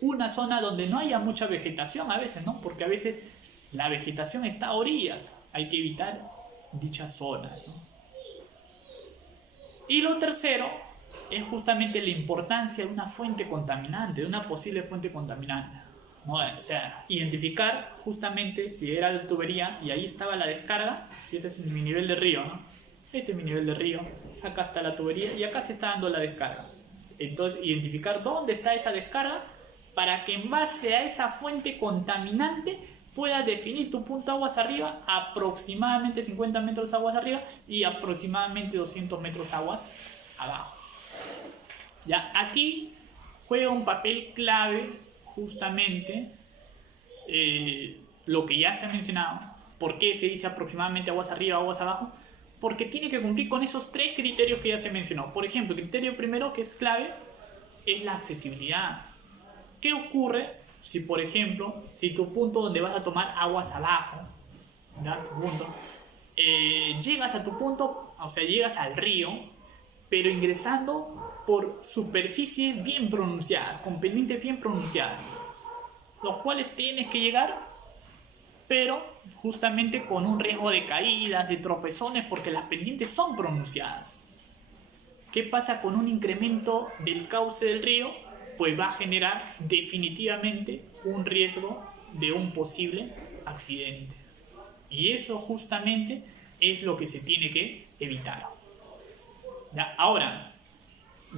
Una zona donde no haya mucha vegetación a veces, ¿no? Porque a veces la vegetación está a orillas. Hay que evitar dichas zonas, ¿no? Y lo tercero es justamente la importancia de una fuente contaminante, de una posible fuente contaminante, ¿no? O sea, identificar justamente si era la tubería y ahí estaba la descarga, si ese es mi nivel de río, ¿no? Ese es mi nivel de río, acá está la tubería y acá se está dando la descarga. Entonces, identificar dónde está esa descarga para que en base a esa fuente contaminante puedas definir tu punto aguas arriba, aproximadamente 50 metros aguas arriba y aproximadamente 200 metros aguas abajo. Ya, aquí juega un papel clave justamente lo que ya se ha mencionado. ¿Por qué se dice aproximadamente aguas arriba, aguas abajo? Porque tiene que cumplir con esos tres criterios que ya se mencionó. Por ejemplo, el criterio primero que es clave es la accesibilidad. ¿Qué ocurre si, por ejemplo, si tu punto donde vas a tomar aguas abajo, ¿ya? Tu punto, llegas a tu punto, o sea, llegas al río, pero ingresando por superficies bien pronunciadas, con pendientes bien pronunciadas, los cuales tienes que llegar, pero justamente con un riesgo de caídas, de tropezones, porque las pendientes son pronunciadas. ¿Qué pasa con un incremento del cauce del río? Pues va a generar definitivamente un riesgo de un posible accidente. Y eso justamente es lo que se tiene que evitar. ¿Ya? Ahora,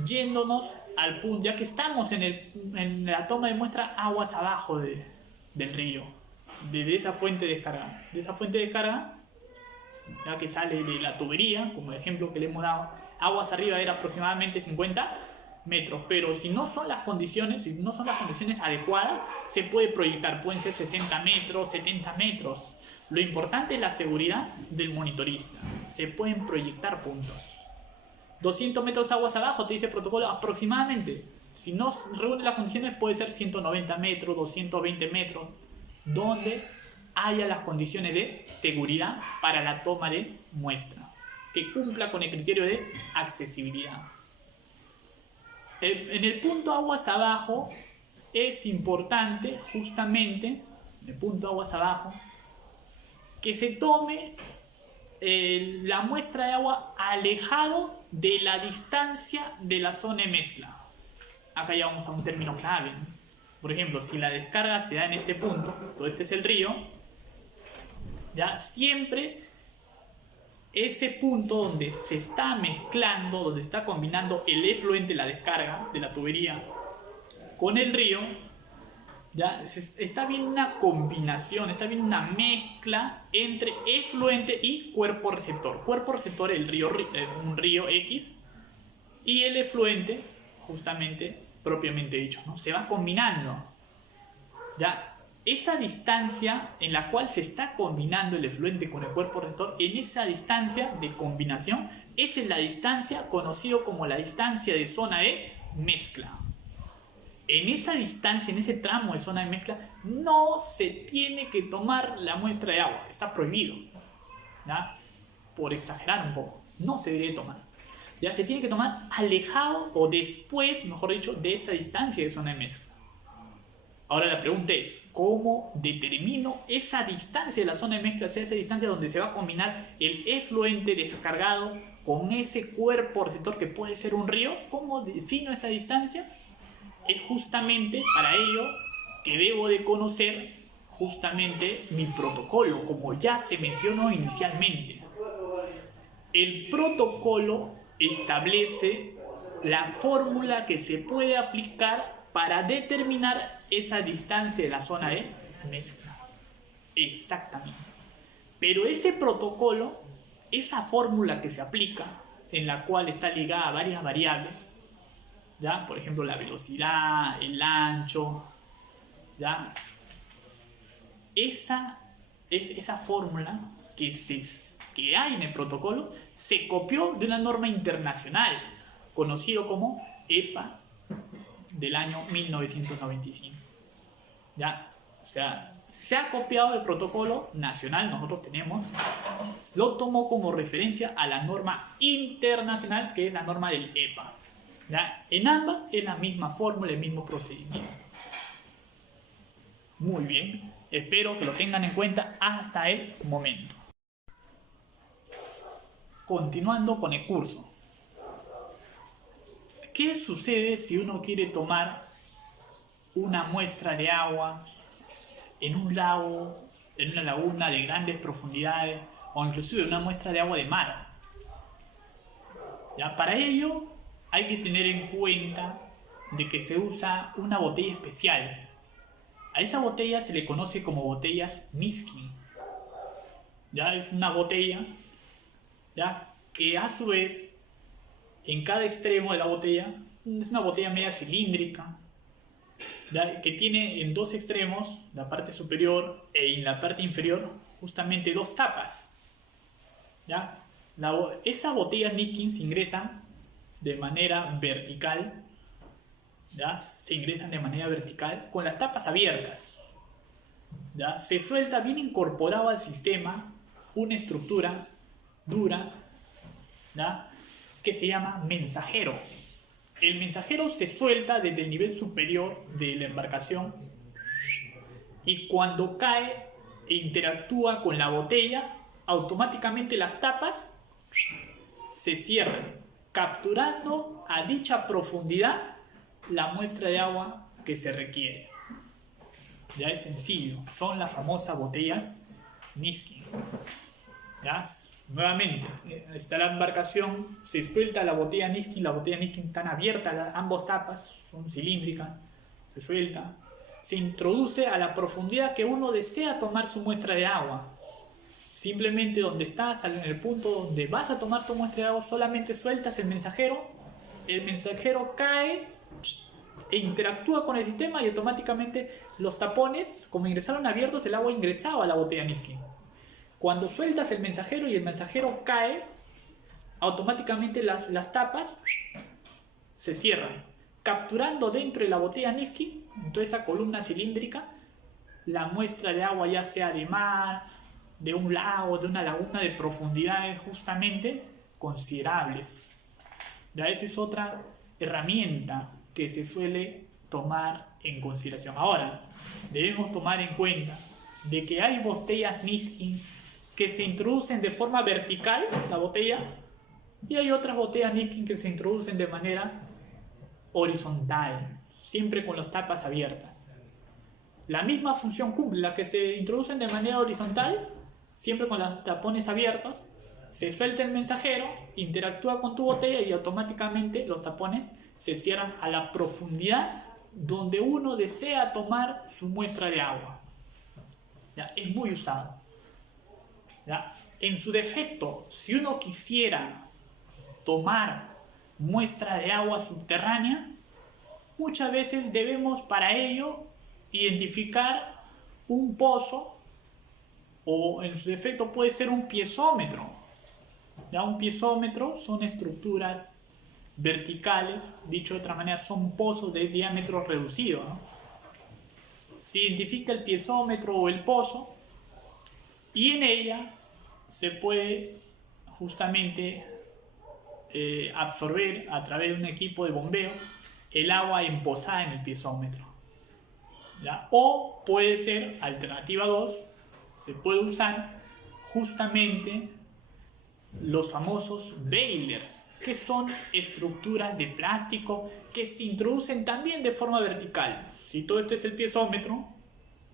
yéndonos al punto, ya que estamos en la toma de muestra aguas abajo del río, de esa fuente de descarga. De esa fuente de descarga, ya que sale de la tubería, como el ejemplo que le hemos dado, aguas arriba era aproximadamente 50 metros, pero si no son las condiciones adecuadas, se puede proyectar, pueden ser 60 metros, 70 metros. Lo importante es la seguridad del monitorista. Se pueden proyectar puntos. 200 metros aguas abajo, te dice el protocolo, aproximadamente. Si no reúne las condiciones, puede ser 190 metros, 220 metros, donde haya las condiciones de seguridad para la toma de muestra, que cumpla con el criterio de accesibilidad. En el punto aguas abajo es importante justamente, en el punto aguas abajo, que se tome la muestra de agua alejado de la distancia de la zona de mezcla. Acá ya vamos a un término clave. Por ejemplo, si la descarga se da en este punto, todo este es el río, ya siempre ese punto donde se está mezclando, donde se está combinando el efluente, la descarga de la tubería con el río, ya está bien una combinación, está bien una mezcla entre efluente y cuerpo receptor. Cuerpo receptor es un río X, y el efluente, justamente, propiamente dicho, ¿no? Se va combinando. Ya, esa distancia en la cual se está combinando el efluente con el cuerpo receptor, en esa distancia de combinación, esa es la distancia conocida como la distancia de zona de mezcla. En esa distancia, en ese tramo de zona de mezcla, no se tiene que tomar la muestra de agua. Está prohibido, ¿ya? Por exagerar un poco, no se debería tomar. Ya se tiene que tomar alejado o después, mejor dicho, de esa distancia de zona de mezcla. Ahora la pregunta es, ¿cómo determino esa distancia de la zona de mezcla, esa distancia donde se va a combinar el efluente descargado con ese cuerpo receptor que puede ser un río? ¿Cómo defino esa distancia? Es justamente para ello que debo de conocer justamente mi protocolo, como ya se mencionó inicialmente. El protocolo establece la fórmula que se puede aplicar para determinar esa distancia de la zona de mezcla. Exactamente. Pero ese protocolo, esa fórmula que se aplica, en la cual está ligada a varias variables, ¿ya? Por ejemplo, la velocidad, el ancho, ¿ya? Esa fórmula que hay en el protocolo se copió de una norma internacional conocido como EPA del año 1995. ¿Ya? O sea, se ha copiado el protocolo nacional, nosotros tenemos, lo tomó como referencia a la norma internacional, que es la norma del EPA. ¿Ya? En ambas es la misma fórmula, el mismo procedimiento. Muy bien, espero que lo tengan en cuenta hasta el momento. Continuando con el curso. ¿Qué sucede si uno quiere tomar una muestra de agua en un lago, en una laguna de grandes profundidades, o inclusive una muestra de agua de mar? ¿Ya? Para ello hay que tener en cuenta de que se usa una botella especial. A esa botella se le conoce como botellas Niskin. ¿Ya? Es una botella, ¿ya?, que a su vez en cada extremo de la botella es una botella media cilíndrica, ¿ya?, que tiene en dos extremos, la parte superior y en la parte inferior, justamente dos tapas. ¿Ya? Esa botella Niskin se ingresan de manera vertical, ¿ya? Se ingresan de manera vertical con las tapas abiertas. ¿Ya? Se suelta bien incorporado al sistema una estructura dura, ¿ya?, que se llama mensajero. El mensajero se suelta desde el nivel superior de la embarcación y cuando cae e interactúa con la botella, automáticamente las tapas se cierran, capturando a dicha profundidad la muestra de agua que se requiere. Ya es sencillo, son las famosas botellas Niskin. ¿Ya? Nuevamente, está la embarcación, se suelta la botella Niskin están abiertas, ambas tapas son cilíndricas, se suelta, se introduce a la profundidad que uno desea tomar su muestra de agua. Simplemente donde estás, en el punto donde vas a tomar tu muestra de agua, solamente sueltas el mensajero cae e interactúa con el sistema y automáticamente los tapones, como ingresaron abiertos, el agua ingresaba a la botella Niskin. Cuando sueltas el mensajero y el mensajero cae, automáticamente las tapas se cierran, capturando dentro de la botella Niskin, en toda esa columna cilíndrica, la muestra de agua, ya sea de mar, de un lago, de una laguna, de profundidades justamente considerables. Ya esa es otra herramienta que se suele tomar en consideración. Ahora, debemos tomar en cuenta de que hay botellas Niskin que se introducen de forma vertical, la botella, y hay otras botellas Niskin que se introducen de manera horizontal, siempre con las tapas abiertas. La misma función cumple, la que se introducen de manera horizontal, siempre con los tapones abiertos, se suelta el mensajero, interactúa con tu botella y automáticamente los tapones se cierran a la profundidad donde uno desea tomar su muestra de agua. ¿Ya? Es muy usado. ¿Ya? En su defecto, si uno quisiera tomar muestra de agua subterránea, muchas veces debemos para ello identificar un pozo, o en su defecto puede ser un piezómetro. ¿Ya? Un piezómetro son estructuras verticales, dicho de otra manera, son pozos de diámetro reducido, ¿no? Se identifica el piezómetro o el pozo y en ella se puede justamente absorber a través de un equipo de bombeo el agua empozada en el piezómetro. ¿Ya? O puede ser, alternativa 2, se puede usar justamente los famosos bailers, que son estructuras de plástico que se introducen también de forma vertical. Si todo esto es el piezómetro,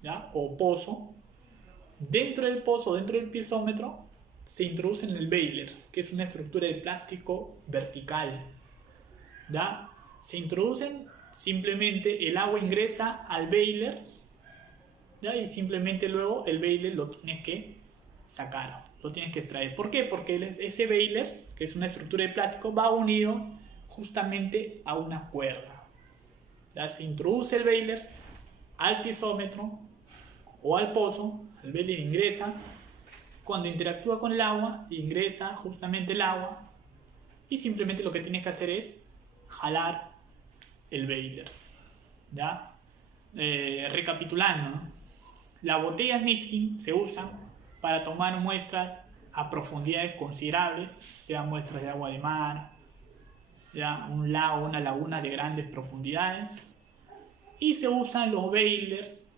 ¿ya?, o pozo, dentro del pozo, dentro del piezómetro, se introduce en el baler, que es una estructura de plástico vertical. ¿Ya? Se introducen, simplemente el agua ingresa al baler, ¿ya? Y simplemente luego el baler lo tienes que sacar, lo tienes que extraer. ¿Por qué? Porque ese baler, que es una estructura de plástico, va unido justamente a una cuerda. ¿Ya? Se introduce el baler al piezómetro o al pozo, el baler ingresa, cuando interactúa con el agua, ingresa justamente el agua y simplemente lo que tienes que hacer es jalar el baler. ¿Ya? Recapitulando, ¿no? Las botellas Niskin se usan para tomar muestras a profundidades considerables, sean muestras de agua de mar, ¿ya? Un lago, una laguna de grandes profundidades, y se usan los balers,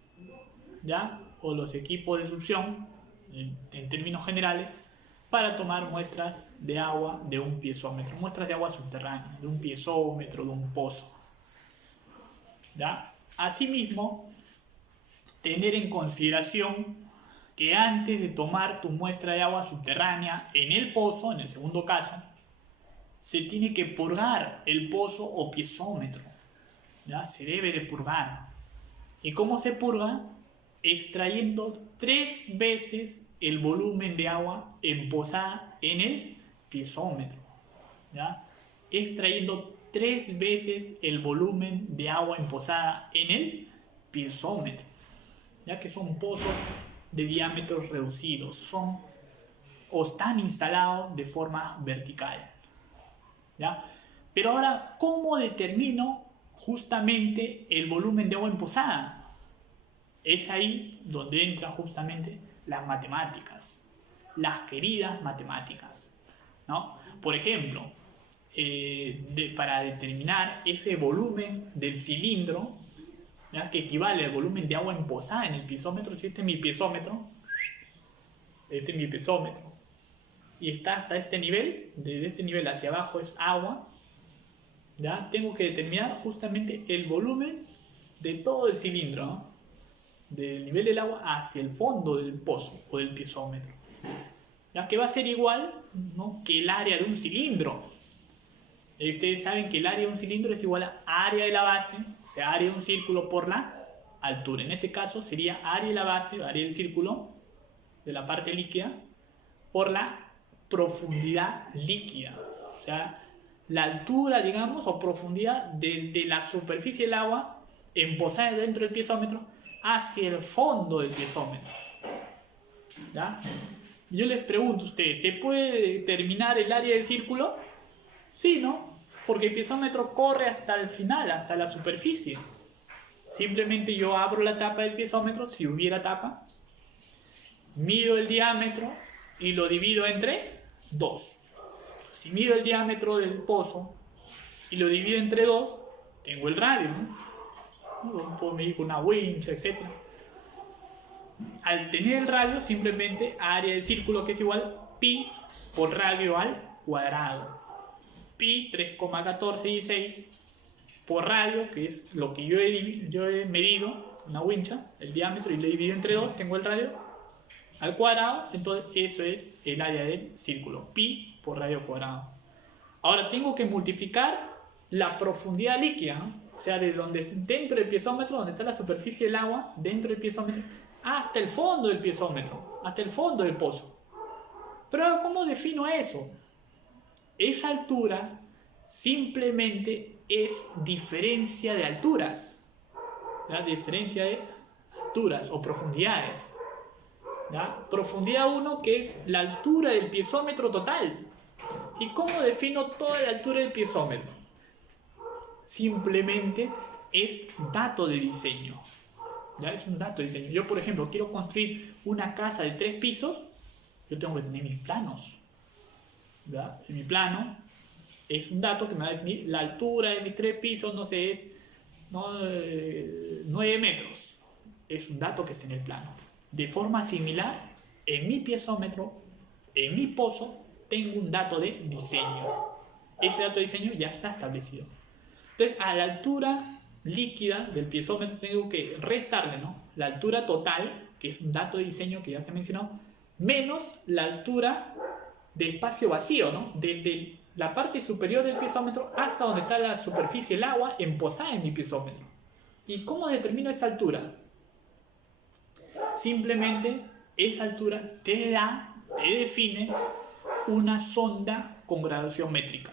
¿ya? O los equipos de succión, en términos generales, para tomar muestras de agua de un piezómetro, muestras de agua subterránea, de un piezómetro, de un pozo. ¿Ya? Asimismo, tener en consideración que antes de tomar tu muestra de agua subterránea en el pozo, en el segundo caso, se tiene que purgar el pozo o piezómetro. ¿Ya? Se debe de purgar. ¿Y cómo se purga? Extrayendo 3 veces el volumen de agua empozada en el piezómetro. ¿Ya? Extrayendo 3 veces el volumen de agua empozada en el piezómetro, ya que son pozos de diámetros reducidos, o están instalados de forma vertical. ¿Ya? Pero ahora, ¿cómo determino justamente el volumen de agua empozada? Es ahí donde entran justamente las matemáticas, las queridas matemáticas, ¿no? Por ejemplo, para determinar ese volumen del cilindro, ¿ya? Que equivale al volumen de agua empozada en el piezómetro. Si este es mi piezómetro, y está hasta este nivel, desde este nivel hacia abajo es agua, ¿ya? Tengo que determinar justamente el volumen de todo el cilindro, ¿no? Del nivel del agua hacia el fondo del pozo o del piezómetro, ya que va a ser igual, ¿no? Que el área de un cilindro. Ustedes saben que el área de un cilindro es igual a área de la base, o sea, área de un círculo por la altura. En este caso sería área de la base, área del círculo, de la parte líquida, por la profundidad líquida. O sea, la altura, digamos, o profundidad desde la superficie del agua empozada dentro del piezómetro hacia el fondo del piezómetro. ¿Ya? Yo les pregunto a ustedes, ¿se puede determinar el área del círculo? Sí, ¿no? Porque el piezómetro corre hasta el final, hasta la superficie. Simplemente yo abro la tapa del piezómetro, si hubiera tapa, mido el diámetro y lo divido entre 2. Si mido el diámetro del pozo y lo divido entre 2, tengo el radio, ¿no? Puedo medir con una wincha, etc. Al tener el radio, simplemente área del círculo, que es igual pi por radio al cuadrado. Pi 3,1416 por radio, que es lo que yo he medido, una wincha, el diámetro, y lo he dividido entre 2, tengo el radio al cuadrado. Entonces eso es el área del círculo, pi por radio cuadrado. Ahora tengo que multiplicar la profundidad líquida, ¿no? O sea, de donde, dentro del piezómetro, donde está la superficie del agua, dentro del piezómetro, hasta el fondo del piezómetro, hasta el fondo del pozo. Pero ¿cómo defino eso? Esa altura simplemente es diferencia de alturas, ¿ya? Diferencia de alturas o profundidades, ¿ya? Profundidad 1, que es la altura del piezómetro total. ¿Y cómo defino toda la altura del piezómetro? Simplemente es dato de diseño. Ya es un dato de diseño. Yo, por ejemplo, quiero construir una casa de 3 pisos, yo tengo que tener mis planos. ¿Ya? En mi plano es un dato que me va a definir la altura de mis 3 pisos, no sé, es 9 metros. Es un dato que está en el plano. De forma similar, en mi piezómetro, en mi pozo, tengo un dato de diseño. Ese dato de diseño ya está establecido. Entonces, a la altura líquida del piezómetro tengo que restarle, ¿no? La altura total, que es un dato de diseño que ya se ha mencionado, menos la altura del espacio vacío, ¿no? Desde la parte superior del piezómetro hasta donde está la superficie del agua emposada en mi piezómetro. ¿Y cómo determino esa altura? Simplemente esa altura te define una sonda con graduación métrica.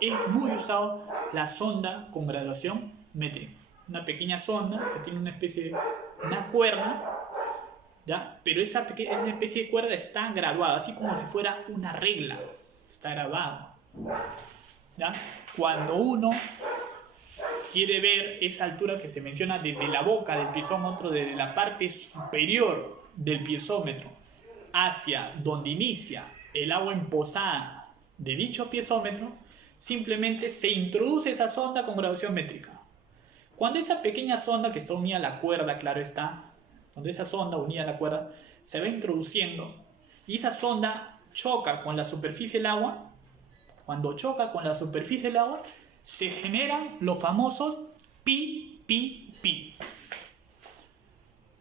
Es muy usado la sonda con graduación métrica. Una pequeña sonda que tiene una cuerda, ¿ya? Pero esa especie de cuerda está graduada, así como si fuera una regla. Está grabado, ¿ya? Cuando uno quiere ver esa altura que se menciona desde la boca del piezómetro, desde la parte superior del piezómetro hacia donde inicia el agua emposada de dicho piezómetro, simplemente se introduce esa sonda con graduación métrica. Cuando esa pequeña sonda que está unida a la cuerda, claro está, cuando esa sonda unida a la cuerda se va introduciendo y esa sonda choca con la superficie del agua, cuando choca con la superficie del agua, se generan los famosos pi, pi, pi.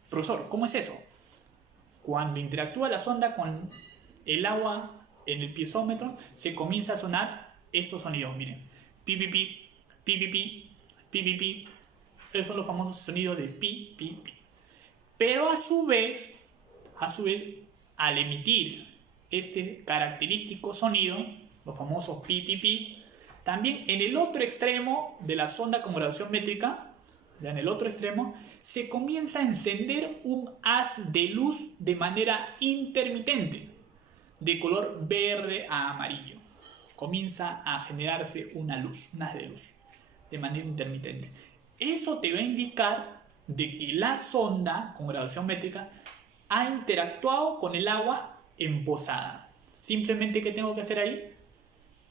Profesor, ¿cómo es eso? Cuando interactúa la sonda con el agua en el piezómetro, se comienza a sonar esos sonidos. Miren, pi, pi, pi, pi, pi, pi, pi, pi, pi. Esos son los famosos sonidos de pi, pi, pi. Pero a su vez, al emitir este característico sonido, los famosos pi, pi, pi, también en el otro extremo de la sonda con graduación métrica, ya en el otro extremo, se comienza a encender un haz de luz de manera intermitente, de color verde a amarillo. Comienza a generarse un haz de luz, de manera intermitente. Eso te va a indicar de que la sonda con graduación métrica ha interactuado con el agua emposada. Simplemente, ¿qué tengo que hacer ahí?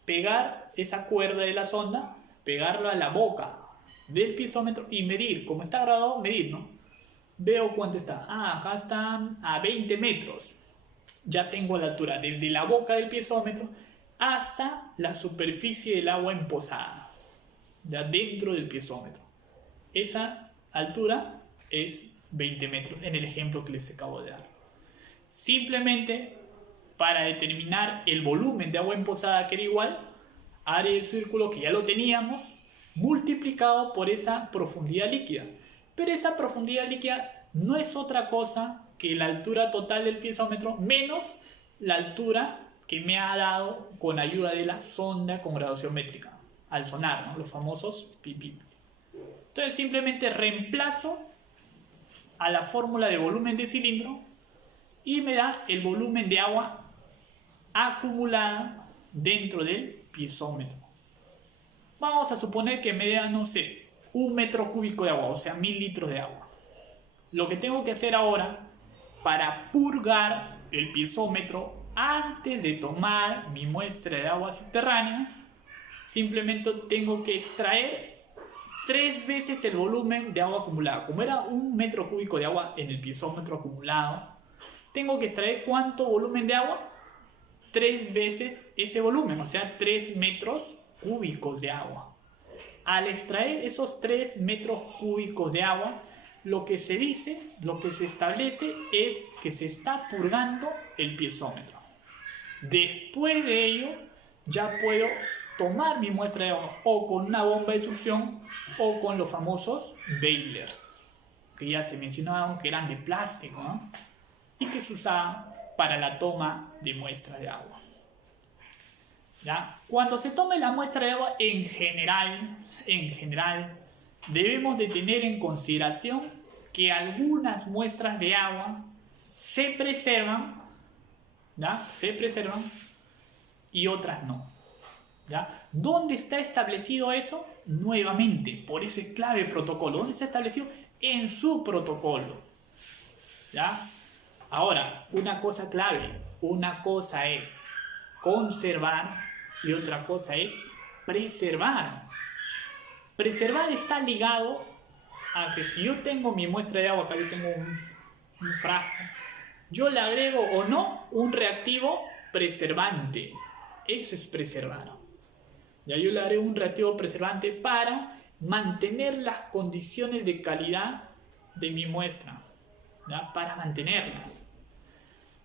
Pegar esa cuerda de la sonda, pegarla a la boca del piezómetro y medir. Como está grabado, medir, ¿no? Veo cuánto está. Acá están a 20 metros. Ya tengo la altura desde la boca del piezómetro hasta la superficie del agua emposada, ya dentro del piezómetro. Esa altura es 20 metros en el ejemplo que les acabo de dar. Simplemente, para determinar el volumen de agua emposada, que era igual, área del círculo, que ya lo teníamos, multiplicado por esa profundidad líquida. Pero esa profundidad líquida no es otra cosa que la altura total del piezómetro menos la altura que me ha dado con ayuda de la sonda con graduación métrica al sonar, ¿no? Los famosos pi, pi, pi. Entonces simplemente reemplazo a la fórmula de volumen de cilindro y me da el volumen de agua acumulada dentro del piezómetro. Vamos a suponer que me da, no sé, 1 metro cúbico de agua, o sea, 1000 litros de agua. Lo que tengo que hacer ahora para purgar el piezómetro antes de tomar mi muestra de agua subterránea, simplemente tengo que extraer 3 veces el volumen de agua acumulada. Como era 1 metro cúbico de agua en el piezómetro acumulado, tengo que extraer ¿cuánto volumen de agua? 3 veces ese volumen, o sea, 3 metros cúbicos de agua. Al extraer esos 3 metros cúbicos de agua, lo que se establece es que se está purgando el piezómetro. Después de ello, ya puedo tomar mi muestra de agua o con una bomba de succión o con los famosos Bailers, que ya se mencionaron que eran de plástico, ¿no? Y que se usaban para la toma de muestra de agua. ¿Ya? Cuando se tome la muestra de agua, en general, debemos de tener en consideración que algunas muestras de agua se preservan, ¿ya? Se preservan y otras no. ¿Ya? ¿Dónde está establecido eso? Nuevamente, por eso es clave el protocolo. ¿Dónde está establecido? En su protocolo. ¿Ya? Ahora, una cosa clave. Una cosa es conservar y otra cosa es preservar. Preservar está ligado a que si yo tengo mi muestra de agua, acá yo tengo un frasco, yo le agrego o no un reactivo preservante. Eso es preservar. Ya yo le agrego un reactivo preservante para mantener las condiciones de calidad de mi muestra, ¿ya? Para mantenerlas.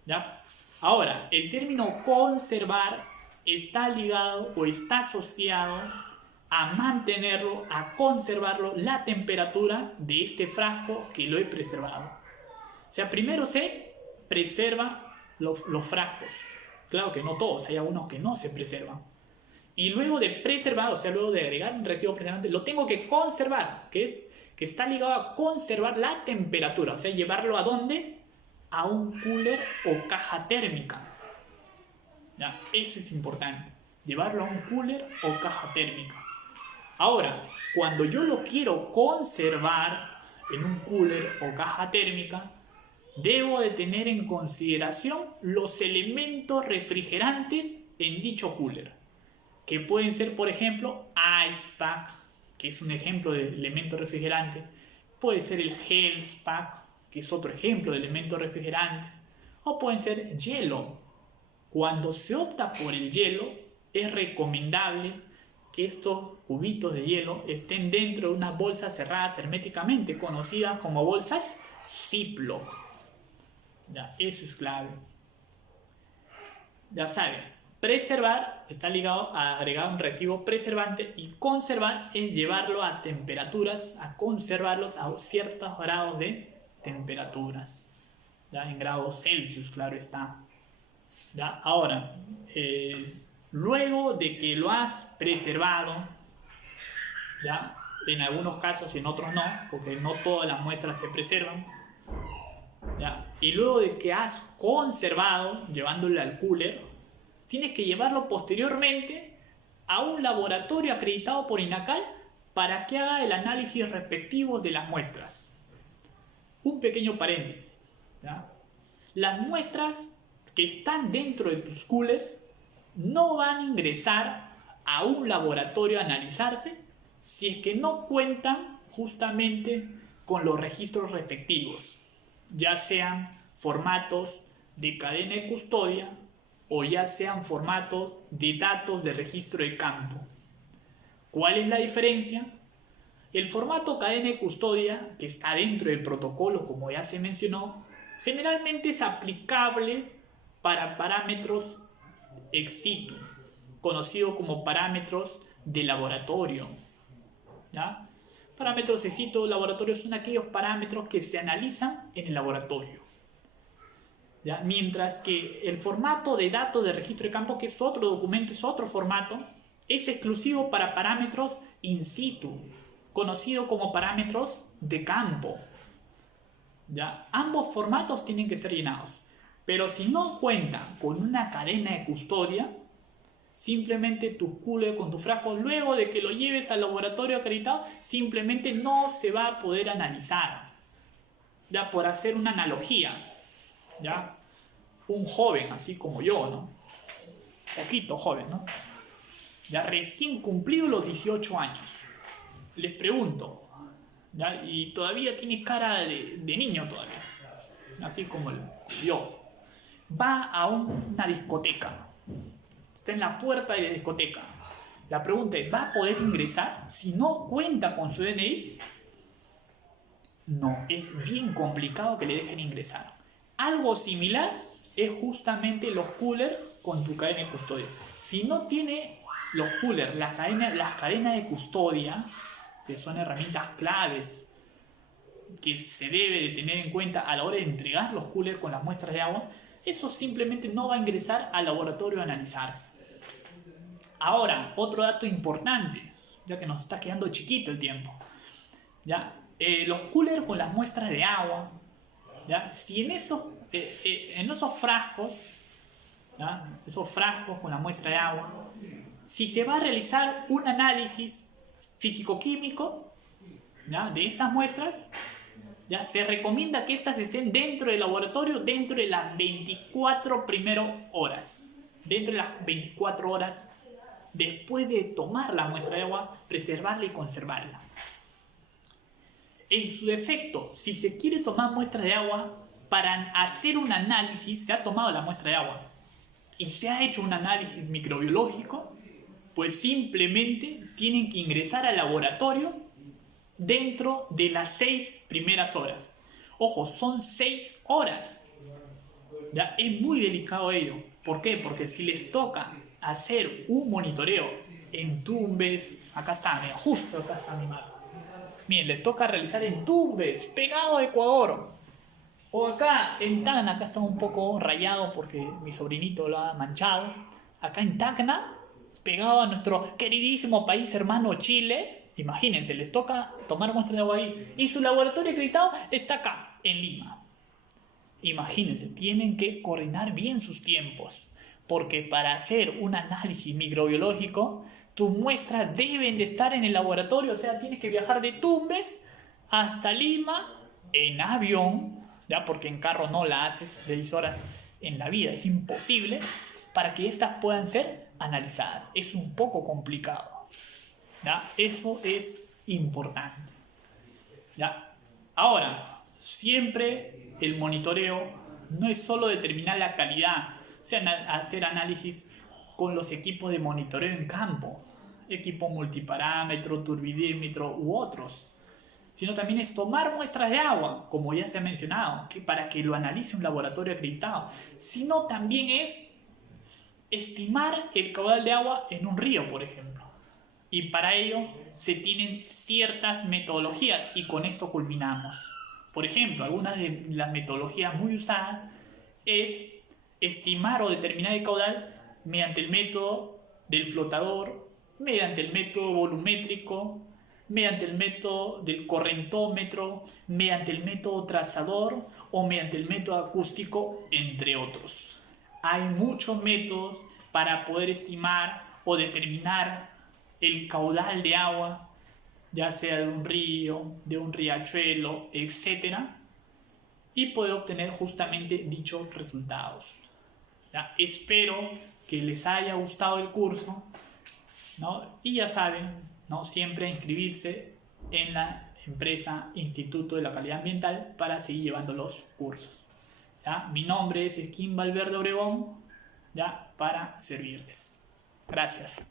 ¿Ya? Ahora, el término conservar está ligado o está asociado a mantenerlo, a conservarlo, la temperatura de este frasco que lo he preservado. O sea, primero se preserva los frascos. Claro que no todos, hay algunos que no se preservan. Y luego de preservar, o sea, luego de agregar un reactivo preservante, lo tengo que conservar, que está ligado a conservar la temperatura. O sea, llevarlo ¿a dónde? A un cooler o caja térmica. ¿Ya? Eso es importante. Llevarlo a un cooler o caja térmica. Ahora, cuando yo lo quiero conservar en un cooler o caja térmica, debo de tener en consideración los elementos refrigerantes en dicho cooler, que pueden ser, por ejemplo, Ice Pack, que es un ejemplo de elemento refrigerante. Puede ser el Health Pack, que es otro ejemplo de elemento refrigerante. O pueden ser hielo. Cuando se opta por el hielo, es recomendable que estos cubitos de hielo estén dentro de unas bolsas cerradas herméticamente, conocidas como bolsas Ziploc. Ya, eso es clave. Ya saben, preservar está ligado a agregar un reactivo preservante, y conservar es llevarlo a temperaturas, a conservarlos a ciertos grados de temperaturas. Ya, en grados Celsius, claro está. ¿Ya? Ahora, luego de que lo has preservado, ¿ya? En algunos casos y en otros no, porque no todas las muestras se preservan, ¿ya? Y luego de que has conservado, llevándolo al cooler, tienes que llevarlo posteriormente a un laboratorio acreditado por INACAL para que haga el análisis respectivo de las muestras. Un pequeño paréntesis, ¿ya? Las muestras que están dentro de tus coolers no van a ingresar a un laboratorio a analizarse si es que no cuentan justamente con los registros respectivos, ya sean formatos de cadena de custodia o ya sean formatos de datos de registro de campo. ¿Cuál es la diferencia? El formato cadena de custodia, que está dentro del protocolo, como ya se mencionó, generalmente es aplicable para parámetros ex situ, conocido como parámetros de laboratorio. ¿Ya? Parámetros ex situ laboratorio son aquellos parámetros que se analizan en el laboratorio. ¿Ya? Mientras que el formato de datos de registro de campo, que es otro documento, es otro formato, es exclusivo para parámetros in situ, conocido como parámetros de campo. ¿Ya? Ambos formatos tienen que ser llenados, pero si no cuentan con una cadena de custodia, simplemente tu cooler con tu frasco, luego de que lo lleves al laboratorio acreditado, simplemente no se va a poder analizar. Ya, por hacer una analogía, ¿ya? Un joven, así como yo, ¿no? Poquito joven, ¿no? Ya recién cumplido los 18 años. Les pregunto, ¿ya? Y todavía tiene cara de niño todavía, así como yo. Va a una discoteca, está en la puerta de la discoteca. La pregunta es, ¿va a poder ingresar si no cuenta con su DNI? No, es bien complicado que le dejen ingresar. Algo similar es justamente los coolers con tu cadena de custodia. Si no tiene los coolers, las cadenas de custodia, que son herramientas claves que se debe de tener en cuenta a la hora de entregar los coolers con las muestras de agua, eso simplemente no va a ingresar al laboratorio a analizarse. Ahora, otro dato importante, ya que nos está quedando chiquito el tiempo, ¿ya? Los coolers con las muestras de agua, ¿ya? Si en esos frascos, ¿ya? Esos frascos con la muestra de agua, si se va a realizar un análisis físico-químico, ¿ya? De esas muestras, ¿ya? Se recomienda que estas estén dentro del laboratorio dentro de las 24 primeras horas. Dentro de las 24 horas después de tomar la muestra de agua, preservarla y conservarla. En su defecto, si se quiere tomar muestras de agua para hacer un análisis, se ha tomado la muestra de agua y se ha hecho un análisis microbiológico, pues simplemente tienen que ingresar al laboratorio dentro de las 6 primeras horas. Ojo, son 6 horas. ¿Ya? Es muy delicado ello. ¿Por qué? Porque si les toca hacer un monitoreo en Tumbes, acá está, mira, justo acá está mi mapa. Miren, les toca realizar en Tumbes, pegado a Ecuador. O acá en Tacna, acá está un poco rayado porque mi sobrinito lo ha manchado. Acá en Tacna, pegado a nuestro queridísimo país hermano Chile. Imagínense, les toca tomar muestras de agua ahí. Y su laboratorio acreditado está acá, en Lima. Imagínense, tienen que coordinar bien sus tiempos. Porque para hacer un análisis microbiológico, tus muestras deben de estar en el laboratorio. O sea, tienes que viajar de Tumbes hasta Lima en avión, ¿ya? Porque en carro no la haces 6 horas en la vida, es imposible, para que estas puedan ser analizadas. Es un poco complicado, ¿ya? Eso es importante, ¿ya? Ahora, siempre el monitoreo no es solo determinar la calidad, o sea, hacer análisis con los equipos de monitoreo en campo, equipo multiparámetro, turbidímetro u otros, sino también es tomar muestras de agua, como ya se ha mencionado, para que lo analice un laboratorio acreditado, sino también es estimar el caudal de agua en un río, por ejemplo. Y para ello se tienen ciertas metodologías y con esto culminamos. Por ejemplo, algunas de las metodologías muy usadas es estimar o determinar el caudal mediante el método del flotador, mediante el método volumétrico, mediante el método del correntómetro, mediante el método trazador o mediante el método acústico, entre otros. Hay muchos métodos para poder estimar o determinar el caudal de agua, ya sea de un río, de un riachuelo, etc. Y poder obtener justamente dichos resultados. ¿Ya? Espero que les haya gustado el curso, ¿no? Y ya saben, ¿no? Siempre inscribirse en la empresa Instituto de la Calidad Ambiental para seguir llevando los cursos. ¿Ya? Mi nombre es Esquín Valverde Obregón, ¿ya? Para servirles. Gracias.